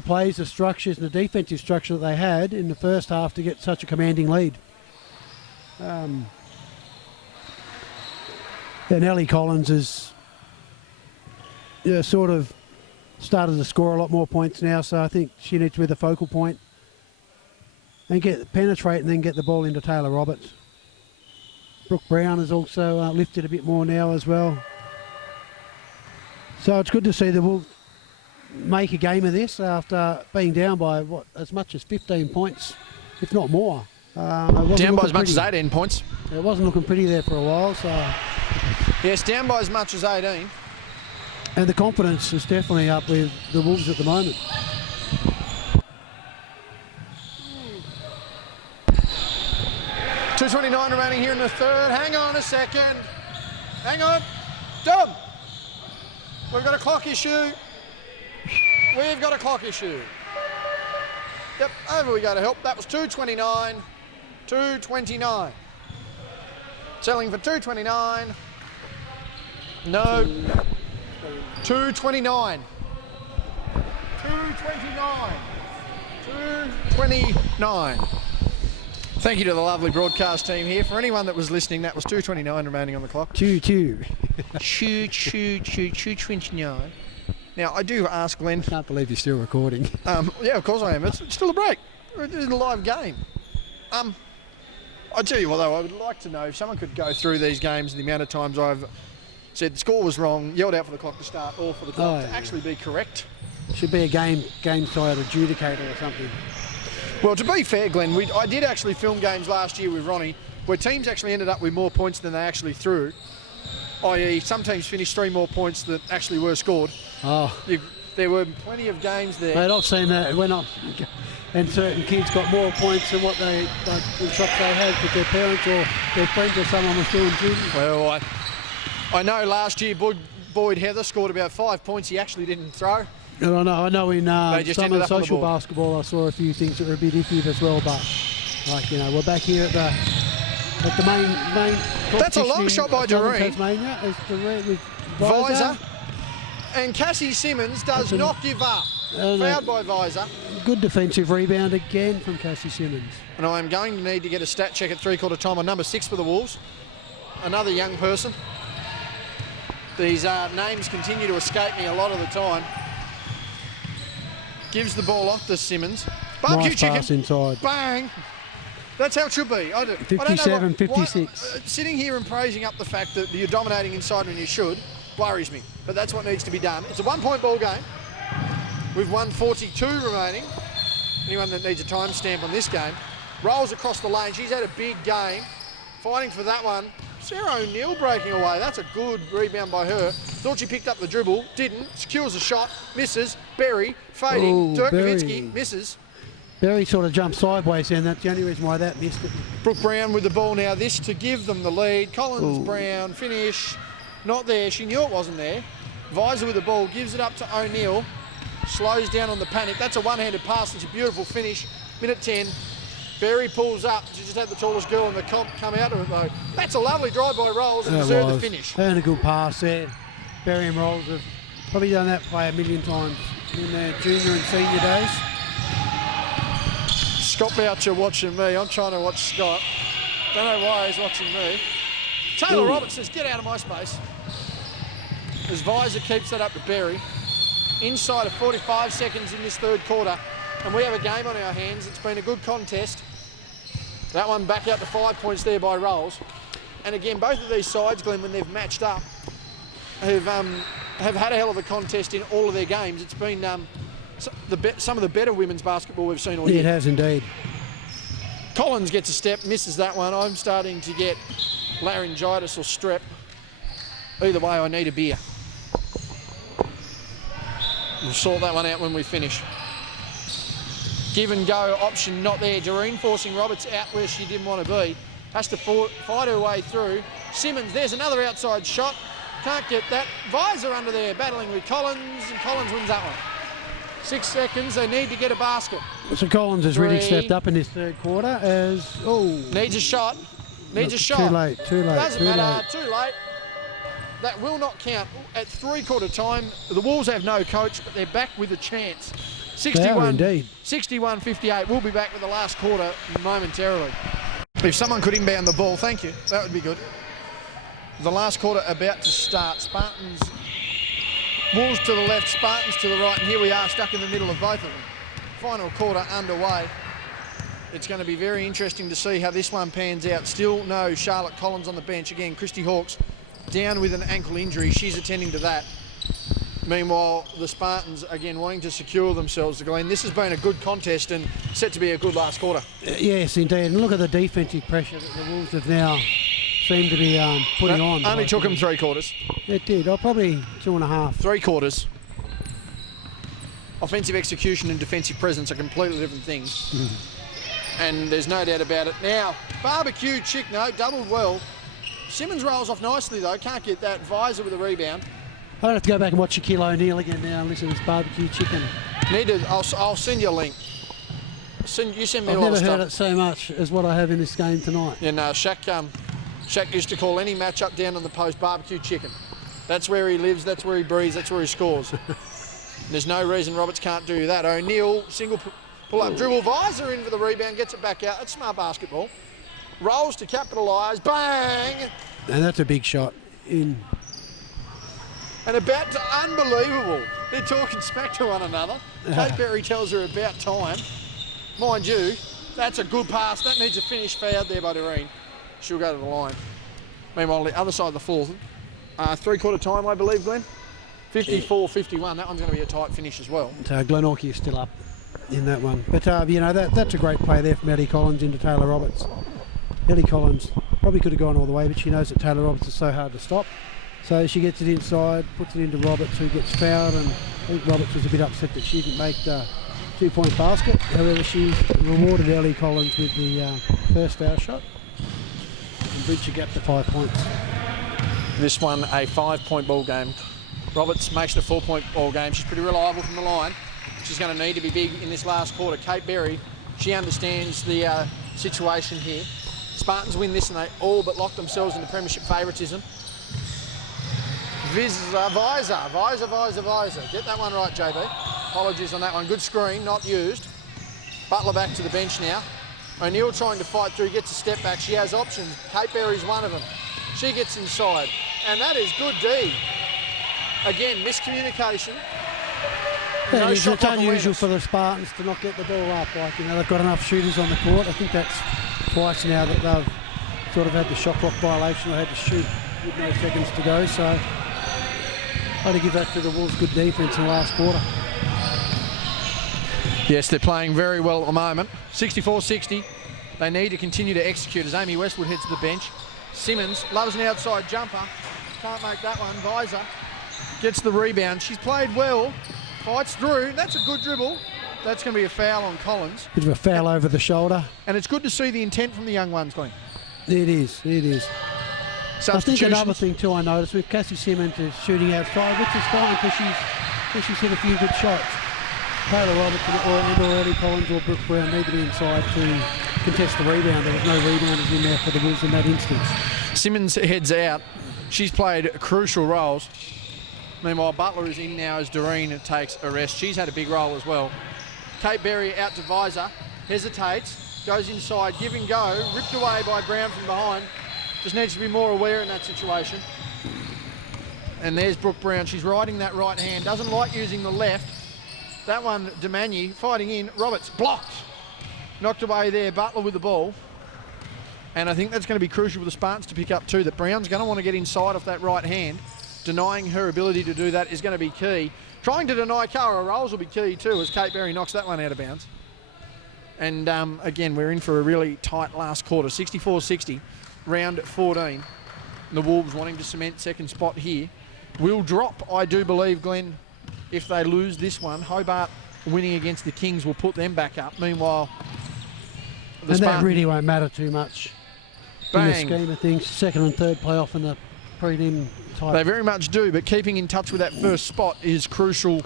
plays, the structures, and the defensive structure that they had in the first half to get such a commanding lead. And Ellie Collins has sort of started to score a lot more points now, so I think she needs to be the focal point and penetrate and then get the ball into Taylor Roberts. Brooke Brown has also lifted a bit more now as well. So it's good to see the Wolves make a game of this after being down by, as much as 15 points, if not more. Down by as much as 18 points. It wasn't looking pretty there for a while, so... Yes, down by as much as 18. And the confidence is definitely up with the Wolves at the moment. .229 remaining here in the third. Hang on a second. Hang on. Dom! We've got a clock issue. We've got a clock issue. Yep, over we go to help. That was 229. 229. Selling for 229. No. 229. 229. 229. Thank you to the lovely broadcast team here. For anyone that was listening, that was 229 remaining on the clock. 229. Now, I do ask Glenn... Can't believe you're still recording. Yeah, of course I am. It's still a break. It's a live game. I'll tell you what, though, I would like to know if someone could go through these games and the amount of times I've said the score was wrong, yelled out for the clock to start, or for the clock to actually be correct. Should be a game-side adjudicator or something. Well, to be fair, Glenn, I did actually film games last year with Ronnie where teams actually ended up with more points than they actually threw, i.e. some teams finished 3 more points that actually were scored. Oh. There were plenty of games there. Mate, I've seen that. And certain kids got more points than what the shots they had with their parents or their friends or someone was doing junior. Well, I know last year Boyd Heather scored about 5 points he actually didn't throw. And I know in some of the social the basketball I saw a few things that were a bit iffy as well, but we're back here at the main That's a long shot by Doreen. Tasmania. It's with Visor. And Cassie Simmons does not give up. Fouled by Visor. Good defensive rebound again from Cassie Simmons. And I'm going to need to get a stat check at 3/4 time on number 6 for the Wolves. Another young person. These names continue to escape me a lot of the time. Gives the ball off to Simmons. Barbecue nice chicken. Pass inside. Bang. That's how it should be. 57, 56. Sitting here and praising up the fact that you're dominating inside when you should worries me. But that's what needs to be done. It's a 1-point ball game with 1:42 remaining. Anyone that needs a timestamp on this game. Rolls across the lane. She's had a big game. Fighting for that one. Sarah O'Neill breaking away. That's a good rebound by her. Thought she picked up the dribble. Didn't. Secures a shot. Misses. Berry. Fading. Dirk Nowitzki misses. Berry sort of jumped sideways and that's the only reason why that missed it. Brooke Brown with the ball now. This to give them the lead. Collins Brown. Finish. Not there. She knew it wasn't there. Visor with the ball. Gives it up to O'Neill. Slows down on the panic. That's a one-handed pass. It's a beautiful finish. Minute 10. Berry pulls up. She just had the tallest girl in the comp come out of it though. That's a lovely drive by Rolls and deserved the finish. And a good pass there. Berry and Rolls have probably done that play a million times in their junior and senior days. Scott Boucher watching me. I'm trying to watch Scott. Don't know why he's watching me. Taylor Roberts says, get out of my space. As Visor keeps that up to Berry. Inside of 45 seconds in this third quarter. And we have a game on our hands. It's been a good contest. That one back out to 5 points there by Rolls. And again, both of these sides, Glenn, when they've matched up, have had a hell of a contest in all of their games. It's been some of the better women's basketball we've seen all year. It has indeed. Collins gets a step, misses that one. I'm starting to get laryngitis or strep. Either way, I need a beer. We'll sort that one out when we finish. Give and go option not there. Doreen forcing Roberts out where she didn't want to be. Has to fight her way through. Simmons, there's another outside shot. Can't get that. Visor under there battling with Collins, and Collins wins that one. 6 seconds, they need to get a basket. So Collins has really stepped up in this third quarter as, Needs a shot. Needs a shot. Too late. Doesn't matter, too late. That will not count. At three-quarter time, the Wolves have no coach, but they're back with a chance. 61-58. We'll be back with the last quarter momentarily. If someone could inbound the ball, thank you. That would be good. The last quarter about to start. Spartans, Wolves to the left, Spartans to the right, and here we are stuck in the middle of both of them. Final quarter underway. It's going to be very interesting to see how this one pans out. Still no Charlotte Collins on the bench. Again, Christy Hawkes down with an ankle injury. She's attending to that. Meanwhile, the Spartans, again, wanting to secure themselves, Glenn. This has been a good contest and set to be a good last quarter. Yes, indeed. And look at the defensive pressure that the Wolves have now seemed to be putting on. Only took them 3 quarters. It did. Probably 2.5. 3 quarters. Offensive execution and defensive presence are completely different things. And there's no doubt about it. Now, barbecue chick, no, doubled well. Simmons rolls off nicely, though. Can't get that. Visor with a rebound. I'd have to go back and watch Shaquille O'Neal again now and listen to this barbecue chicken. I'll send you a link. You send me I've all the stuff. never heard it so much as what I have in this game tonight. Yeah, no, Shaq used to call any matchup down on the post barbecue chicken. That's where he lives, that's where he breathes, that's where he scores. There's no reason Roberts can't do that. O'Neal, single pull-up dribble, Visor in for the rebound, gets it back out. That's smart basketball. Rolls to capitalise, bang! And that's a big shot in. And about to, unbelievable. They're talking smack to one another. Kate Berry tells her about time. Mind you, that's a good pass. That needs a finish, fouled there by Doreen. She'll go to the line. Meanwhile, the other side of the floor, 3-quarter time, I believe, Glenn. 54-51. That one's going to be a tight finish as well. Glenorchy is still up in that one. But, that's a great play there from Ellie Collins into Taylor Roberts. Ellie Collins probably could have gone all the way, but she knows that Taylor Roberts is so hard to stop. So she gets it inside, puts it into Roberts, who gets fouled, and I think Roberts was a bit upset that she didn't make the 2-point basket. However, she's rewarded Ellie Collins with the first foul shot and bridged the gap to 5 points. This one, a 5-point ball game. Roberts makes it a 4-point ball game. She's pretty reliable from the line. She's going to need to be big in this last quarter. Kate Berry, she understands the situation here. Spartans win this and they all but lock themselves into premiership favouritism. Visor. Get that one right, JB. Apologies on that one. Good screen, not used. Butler back to the bench now. O'Neal trying to fight through, gets a step back. She has options. Kate Berry's one of them. She gets inside. And that is good D. Again, miscommunication. Yeah, it's unusual for the Spartans to not get the ball up. They've got enough shooters on the court. I think that's twice now that they've sort of had the shot clock violation or had to shoot with no seconds to go. So I'd to give that to the Wolves' good defence in the last quarter. Yes, they're playing very well at the moment. 64-60. They need to continue to execute as Amy Westwood heads to the bench. Simmons loves an outside jumper. Can't make that one. Visor gets the rebound. She's played well. Fights through. That's a good dribble. That's going to be a foul on Collins. Bit of a foul over the shoulder. And it's good to see the intent from the young ones, Glenn. It is. I think another thing too I noticed with Cassie Simmons is shooting outside, which is fine because she's hit a few good shots. Taylor Roberts or Ellie Collins or Brooke Brown need to be inside to contest the rebound. There was no rebounders in there for the Wolves in that instance. Simmons heads out. She's played crucial roles. Meanwhile, Butler is in now as Doreen takes a rest. She's had a big role as well. Kate Berry out to Visor, hesitates, goes inside, give and go, ripped away by Brown from behind. Just needs to be more aware in that situation. And there's Brooke Brown. She's riding that right hand. Doesn't like using the left. That one, Demagny fighting in. Roberts blocked. Knocked away there. Butler with the ball. And I think that's going to be crucial for the Spartans to pick up too, that Brown's going to want to get inside off that right hand. Denying her ability to do that is going to be key. Trying to deny Cara Rolls will be key too, as Kate Berry knocks that one out of bounds. And again, we're in for a really tight last quarter. 64-60, round 14. The Wolves wanting to cement second spot here. Will drop, I do believe, Glenn, if they lose this one, Hobart winning against the Kings will put them back up. Meanwhile, and that really won't matter too much in the scheme of things. Second and third playoff in the prelim type. They very much do, but keeping in touch with that first spot is crucial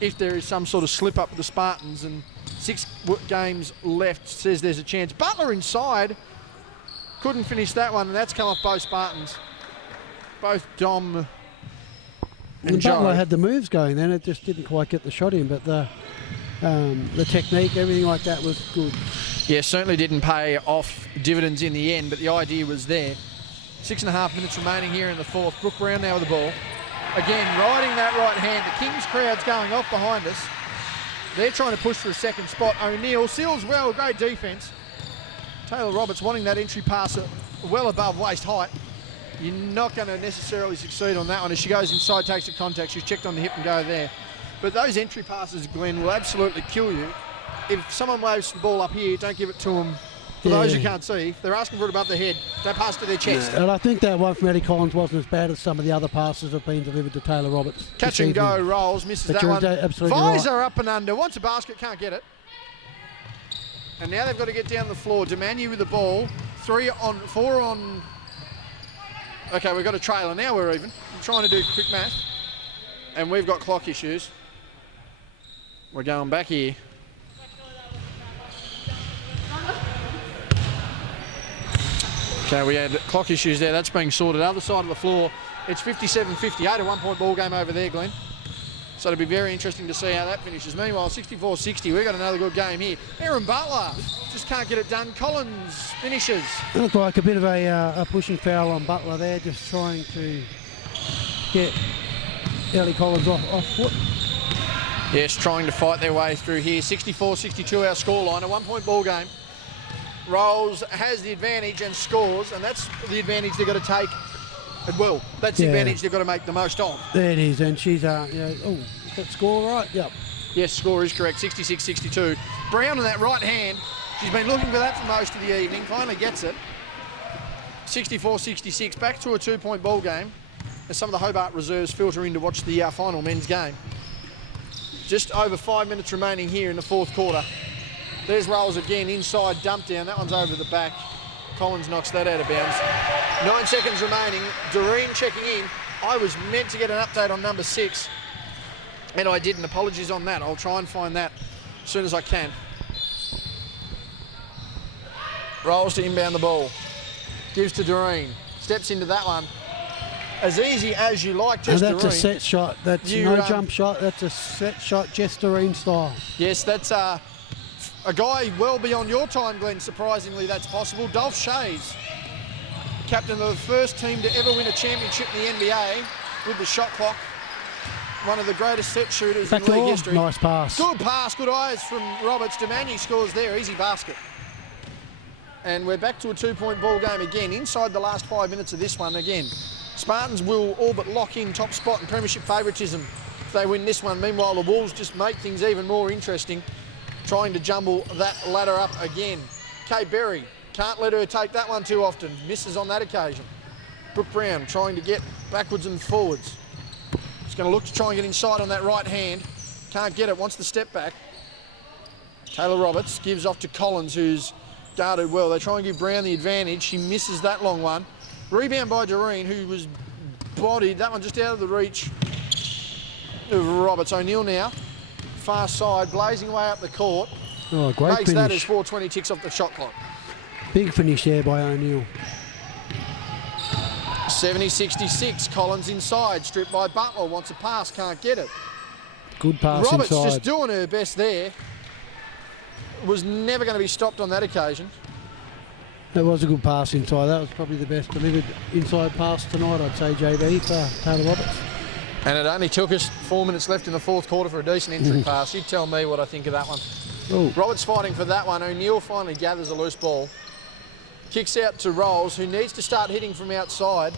if there is some sort of slip up with the Spartans. And 6 games left says there's a chance. Butler inside. Couldn't finish that one, and that's come off both Spartans. Both Dom and Joe. Butler had the moves going then. It just didn't quite get the shot in, but the technique, everything like that was good. Yeah, certainly didn't pay off dividends in the end, but the idea was there. 6.5 minutes remaining here in the fourth. Brooke Brown now with the ball. Again, riding that right hand. The Kings crowd's going off behind us. They're trying to push for a second spot. O'Neill seals well, great defence. Taylor Roberts wanting that entry pass well above waist height. You're not going to necessarily succeed on that one. As she goes inside, takes the contact, she's checked on the hip and go there. But those entry passes, Glenn, will absolutely kill you. If someone waves the ball up here, don't give it to them. For those who can't see, if they're asking for it above their head, don't pass to their chest. Yeah, and I think that one from Eddie Collins wasn't as bad as some of the other passes have been delivered to Taylor Roberts. Catch and go, rolls, misses that one. Visor up and under, wants a basket, can't get it. And now they've got to get down the floor. Demanu with the ball, 4 on. Okay, we've got a trailer, now we're even. I'm trying to do quick math. And we've got clock issues. We're going back here. Okay, we had clock issues there. That's being sorted. Other side of the floor, it's 57-58, a one-point ball game over there, Glenn. So it'll be very interesting to see how that finishes. Meanwhile, 64-60, we've got another good game here. Aaron Butler just can't get it done. Collins finishes. It looked like a bit of a pushing foul on Butler there, just trying to get Ellie Collins off foot. Yes, trying to fight their way through here. 64-62 our scoreline, a one-point ball game. Rolls has the advantage and scores, and that's the advantage they've got to take. It will. That's the advantage they've got to make the most of. There it is, and she's, oh, that score right? Yep. Yes, score is correct, 66-62. Brown on that right hand, she's been looking for that for most of the evening, finally gets it. 64-66, back to a 2-point ball game as some of the Hobart reserves filter in to watch the final men's game. Just over 5 minutes remaining here in the fourth quarter. There's Rolls again, inside dump down. That one's over to the back. Collins knocks that out of bounds. 9 seconds remaining. Doreen checking in. I was meant to get an update on number 6, and I didn't. Apologies on that. I'll try and find that as soon as I can. Rolls to inbound the ball. Gives to Doreen. Steps into that one. As easy as you like, Jess Doreen. And that's a set shot. That's no jump shot. That's a set shot, Jess Doreen style. Yes, that's a guy well beyond your time, Glenn. Surprisingly, that's possible. Dolph Shays, captain of the first team to ever win a championship in the NBA with the shot clock. One of the greatest set shooters in league history. Nice pass. Good pass, good eyes from Roberts. Demanu scores there, easy basket. And we're back to a 2-point ball game again, inside the last 5 minutes of this one again. Spartans will all but lock in top spot and premiership favouritism if they win this one. Meanwhile, the Wolves just make things even more interesting, trying to jumble that ladder up again. Kay Berry, can't let her take that one too often, misses on that occasion. Brooke Brown trying to get backwards and forwards. She's going to look to try and get inside on that right hand. Can't get it, wants the step back. Taylor Roberts gives off to Collins, who's guarded well. They try and give Brown the advantage. She misses that long one. Rebound by Doreen, who was bodied. That one just out of the reach of Roberts. O'Neill now, far side, blazing away up the court. Oh, great Makes finish. that as 4:20 ticks off the shot clock. Big finish there by O'Neill. 70-66, Collins inside, stripped by Butler, wants a pass, can't get it. Good pass Roberts inside. just doing her best there. Was never going to be stopped on that occasion. That was a good pass inside. That was probably the best delivered inside pass tonight, I'd say, JB, for Taylor Roberts. And it only took us 4 minutes left in the fourth quarter for a decent entry pass. You tell me what I think of that one. Ooh. Roberts fighting for that one. O'Neill finally gathers a loose ball. Kicks out to Rolls, who needs to start hitting from outside.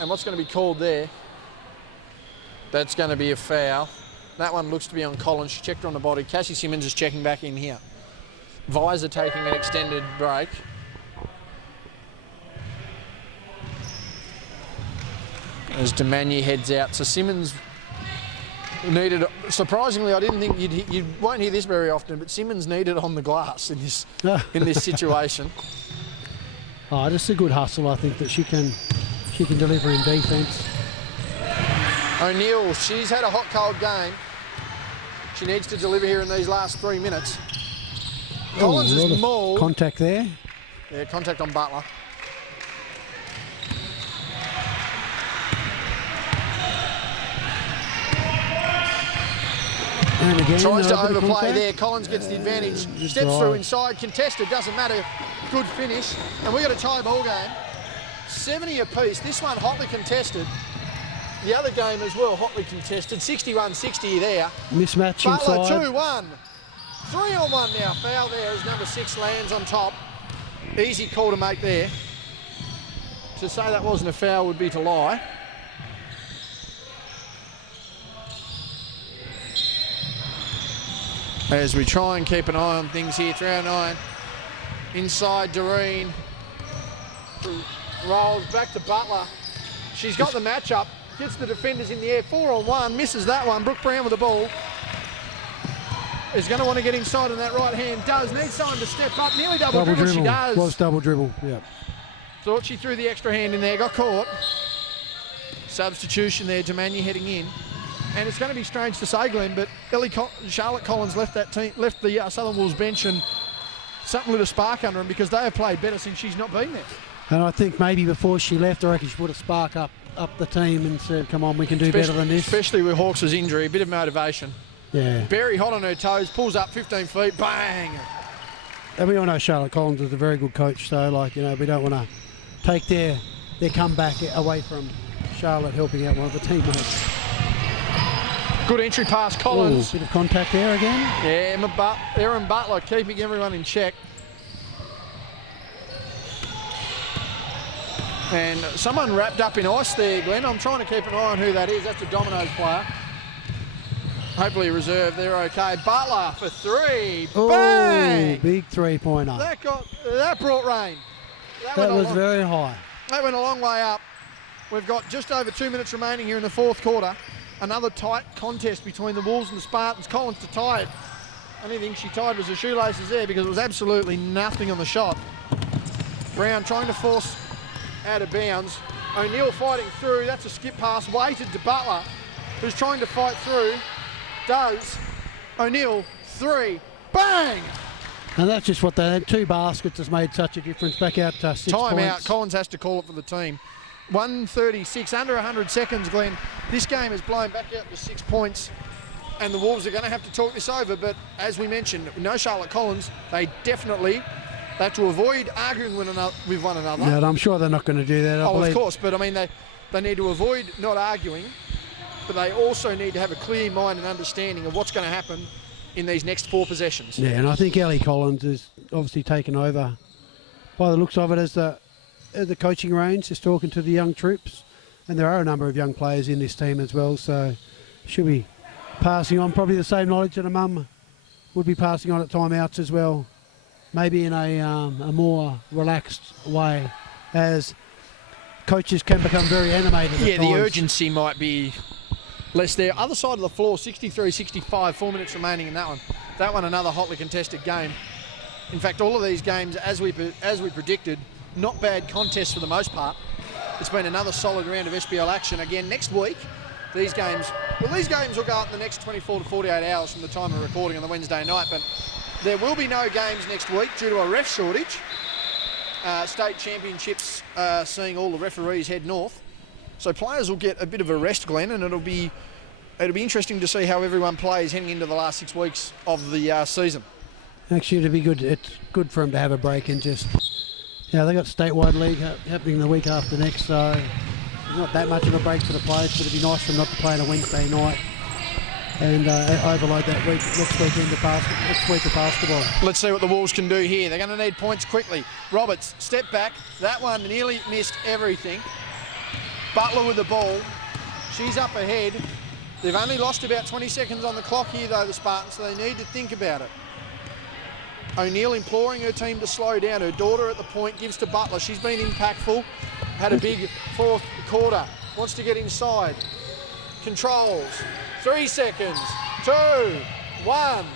And what's going to be called there? That's going to be a foul. That one looks to be on Collins. She checked her on the body. Cassie Simmons is checking back in here. Visor taking an extended break. As Demanu heads out. So Simmons needed, surprisingly, I didn't think you won't hear this very often, but Simmons needed on the glass in this situation. Oh, just a good hustle, I think, that she can deliver in defence. O'Neill, she's had a hot, cold game. She needs to deliver here in these last 3 minutes. Collins is mauled. Contact there. Yeah, contact on Butler. And again, tries to overplay there. Collins gets the advantage. Steps through inside, contested, doesn't matter. Good finish. And we got a tie ball game. 70 apiece. This one hotly contested. The other game as well, hotly contested. 61-60 there. Mismatch Butler, inside. 2-1. 3-on-1 now. Foul there as number 6 lands on top. Easy call to make there. To say that wasn't a foul would be to lie. As we try and keep an eye on things here, 309. Inside Doreen. Rolls back to Butler. She's got the matchup. Gets the defenders in the air. 4-on-1. Misses that one. Brooke Brown with the ball. Is going to want to get inside on that right hand. Does. Needs someone to step up. Nearly double dribble. She does. Was double dribble, yeah. Thought she threw the extra hand in there. Got caught. Substitution there. Demania heading in. And it's going to be strange to say, Glenn, but Charlotte Collins left the Southern Wolves bench, and something lit a spark under him because they have played better since she's not been there. And I think maybe before she left, I reckon she put a spark up the team and said, come on, we can do better than this. Especially with Hawks' injury, a bit of motivation. Yeah. Very hot on her toes, pulls up 15 feet, bang! And we all know Charlotte Collins is a very good coach, so, we don't want to take their comeback away from Charlotte helping out one of the teammates. Good entry pass, Collins. Ooh, bit of contact there again. Yeah, Erin Butler keeping everyone in check. And someone wrapped up in ice there, Glenn. I'm trying to keep an eye on who that is. That's a Domino's player. Hopefully reserved. They're okay. Butler for 3. Ooh, bang! Big three-pointer. That brought rain. That was very high. That went a long way up. We've got just over 2 minutes remaining here in the fourth quarter. Another tight contest between the Wolves and the Spartans. Collins to tie it. Only thing she tied was the shoelaces there because it was absolutely nothing on the shot. Brown trying to force out of bounds. O'Neill fighting through. That's a skip pass. Weighted to Butler, who's trying to fight through. Does. O'Neill, 3. Bang! And that's just what they had. 2 baskets has made such a difference. Back out to 6 points. Time out. Collins has to call it for the team. 1:36, under 100 seconds, Glenn. This game is blown back out to 6 points, and the Wolves are going to have to talk this over. But as we mentioned, no Charlotte Collins. They have to avoid arguing with one another. Yeah, and I'm sure they're not going to do that. Of course, but I mean they need to avoid not arguing, but they also need to have a clear mind and understanding of what's going to happen in these next 4 possessions. Yeah, and I think Ellie Collins is obviously taken over by the looks of it as the coaching range, just talking to the young troops. And there are a number of young players in this team as well, so she'll be passing on probably the same knowledge that a mum would be passing on at timeouts as well, maybe in a more relaxed way, as coaches can become very animated at times. The urgency might be less there. Other side of the floor, 63-65, 4 minutes remaining in that one. That one, another hotly contested game. In fact, all of these games, as we predicted, not bad contests for the most part. It's been another solid round of SBL action. Again, next week, these games will go up in the next 24 to 48 hours from the time of recording on the Wednesday night, but there will be no games next week due to a ref shortage. State championships seeing all the referees head north. So players will get a bit of a rest, Glenn, and it'll be interesting to see how everyone plays heading into the last 6 weeks of the season. Actually, it'd be good. It's good for them to have a break and just... Yeah, they got statewide league happening the week after next, so not that much of a break for the players, but it'd be nice for them not to play on a Wednesday night and overload that next week of basketball. Let's see what the Wolves can do here. They're going to need points quickly. Roberts, step back. That one nearly missed everything. Butler with the ball. She's up ahead. They've only lost about 20 seconds on the clock here, though, the Spartans, so they need to think about it. O'Neill imploring her team to slow down. Her daughter at the point gives to Butler. She's been impactful. Had a big fourth quarter. Wants to get inside. controls. 3 seconds. 2, 1.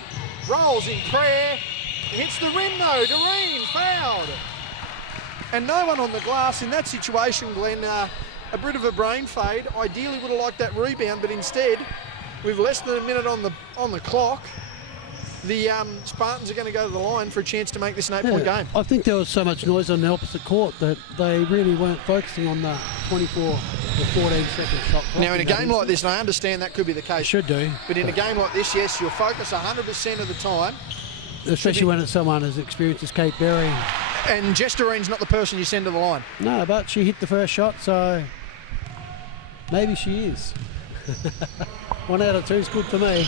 Rolls in prayer. Hits the rim though. Doreen fouled. And no one on the glass in that situation, Glenn. A bit of a brain fade. Ideally would have liked that rebound, but instead, with less than a minute on the clock, the Spartans are going to go to the line for a chance to make this an 8-point game. I think there was so much noise on the opposite court that they really weren't focusing on the 24 or 14-second shot clock. Now, in a game like this, and I understand that could be the case. Should do. But in a game like this, yes, you'll focus 100% of the time. Especially when it's someone as experienced as Kate Berry. And Jess Doreen's not the person you send to the line. No, but she hit the first shot, so maybe she is. 1 out of 2 is good for me.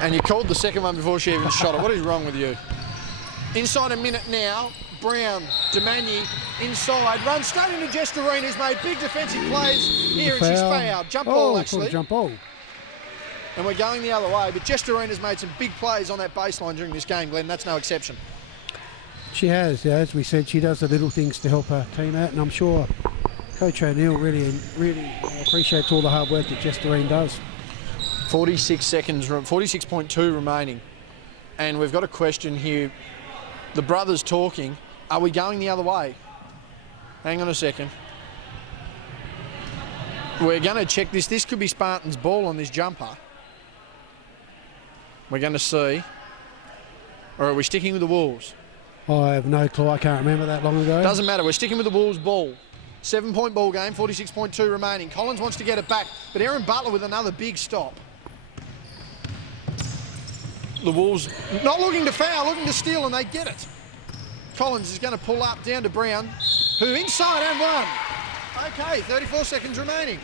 And you called the second one before she even shot it. What is wrong with you? Inside a minute now. Brown, Demagny inside. Runs straight into Jess Doreen, who's made big defensive plays here, and she's fouled. Jump ball, actually. Jump ball. And we're going the other way. But Jess Doreen has made some big plays on that baseline during this game, Glenn. That's no exception. She has, yeah, as we said, she does the little things to help her team out, and I'm sure Coach O'Neill really appreciates all the hard work that Jess Doreen does. 46 seconds, 46.2 remaining. And we've got a question here. The brothers talking. Are we going the other way? Hang on a second. We're going to check this. This could be Spartans' ball on this jumper. We're going to see. Or are we sticking with the Wolves? I have no clue. I can't remember that long ago. Doesn't matter. We're sticking with the Wolves' ball. 7-point ball game, 46.2 remaining. Collins wants to get it back, but Erin Butler with another big stop. The Wolves not looking to foul, looking to steal, and they get it. Collins is going to pull up down to Brown, who inside and one. Okay, 34 seconds remaining.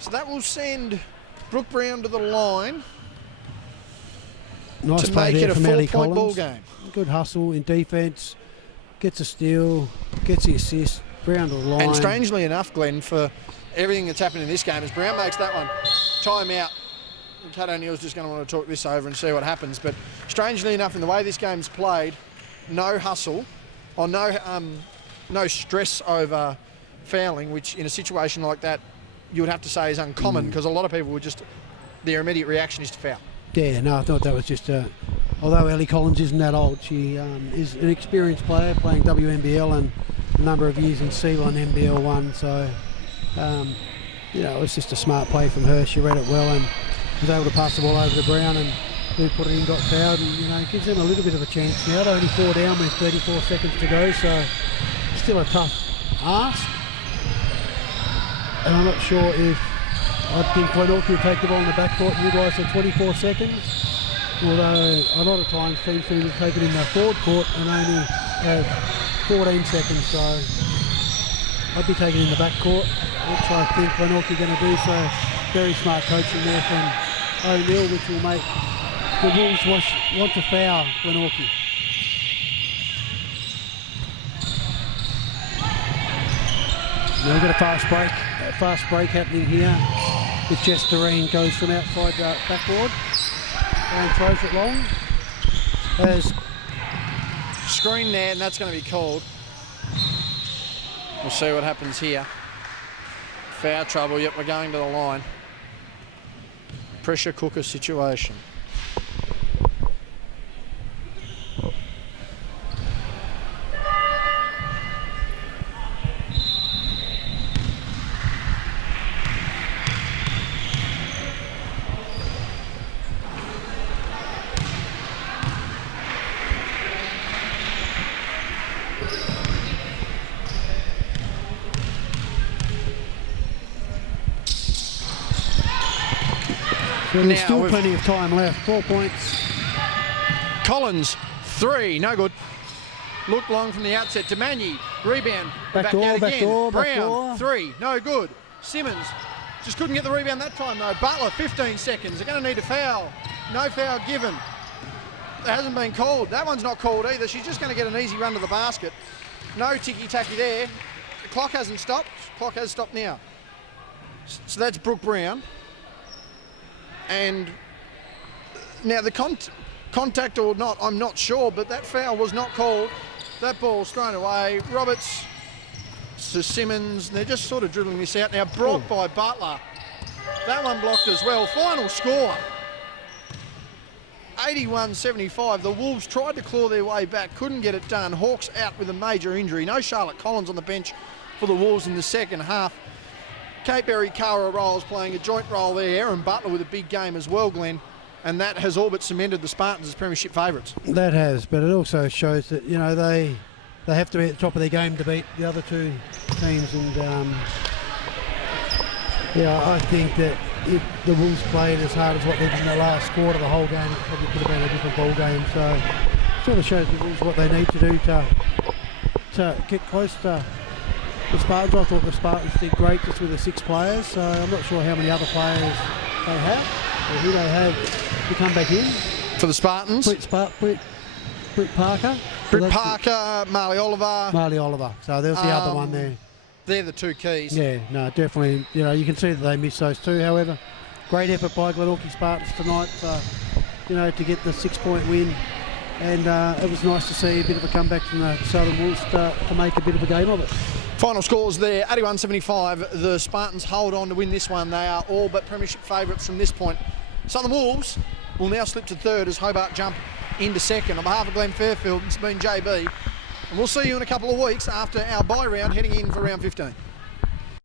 So that will send Brooke Brown to the line. Nice to play make there it a from Ellie 4-point ball Collins. game. Good hustle in defence, gets a steal, gets the assist, Brown to the line. And strangely enough, Glenn, for everything that's happened in this game, as Brown makes that one, time out. Kat O'Neill's just going to want to talk this over and see what happens. But strangely enough, in the way this game's played, no hustle or no stress over fouling, which in a situation like that you would have to say is uncommon, because a lot of people would just, their immediate reaction is to foul. Yeah, no, I thought that was just although Ellie Collins isn't that old, she is an experienced player playing WNBL and a number of years in Ceylon NBL 1, so it was just a smart play from her. She read it well and was able to pass the ball over to Brown, and who put it in got fouled, and it gives them a little bit of a chance now. They're only 4 down with 34 seconds to go, so still a tough ask. And I'm not sure if I think Glenorchy will take the ball in the backcourt and utilise the 24 seconds, although a lot of times teams seem to take it in the forward court and only have 14 seconds, so I'd be taking it in the backcourt, which I think Glenorchy are going to do, so very smart coaching there from O'Neill, which will make the Wolves want to foul Glenorchy. Now we've got a fast break happening here. If Jess Doreen goes from outside the backboard and throws it long. As screen there, and that's going to be called. We'll see what happens here. Foul trouble, yep, we're going to the line. Pressure cooker situation. There's still plenty of time left. 4 points. Collins, 3, no good. Looked long from the outset. Demagny, rebound. Back out again. Brown, 3, no good. Simmons just couldn't get the rebound that time though. Butler, 15 seconds. They're going to need a foul. No foul given. It hasn't been called. That one's not called either. She's just going to get an easy run to the basket. No ticky-tacky there. The clock hasn't stopped. Clock has stopped now. So that's Brooke Brown. And now the contact or not, I'm not sure, but that foul was not called. That ball's thrown away. Roberts to Simmons, they're just sort of dribbling this out now. Brought by Butler. That one blocked as well. Final score, 81-75. The Wolves tried to claw their way back, couldn't get it done. Hawks out with a major injury. No Charlotte Collins on the bench for the Wolves in the second half. Kate Berry, Cara Rolls playing a joint role there. Aaron Butler with a big game as well, Glenn. And that has all but cemented the Spartans as premiership favourites. That has, but it also shows that, you know, they have to be at the top of their game to beat the other two teams. And yeah, I think that if the Wolves played as hard as what they did in the last quarter, the whole game, it probably could have been a different ball game. So it sort of shows the Wolves what they need to do to get close to the Spartans. I thought the Spartans did great just with the 6 players. So I'm not sure how many other players they have or who they have to come back in. For the Spartans? Britt Parker. Britt Parker, Marley Oliver. So there's the other one there. They're the two keys. Yeah, no, definitely. You know, you can see that they miss those two. However, great effort by Glenorchy Spartans tonight, you know, to get the 6-point win. And it was nice to see a bit of a comeback from the Southern Wolves to make a bit of a game of it. Final scores there, 81-75. The Spartans hold on to win this one. They are all but premiership favourites from this point. Southern Wolves will now slip to third as Hobart jump into second. On behalf of Glenn Fairfield, it's been JB. And we'll see you in a couple of weeks after our bye round, heading in for round 15.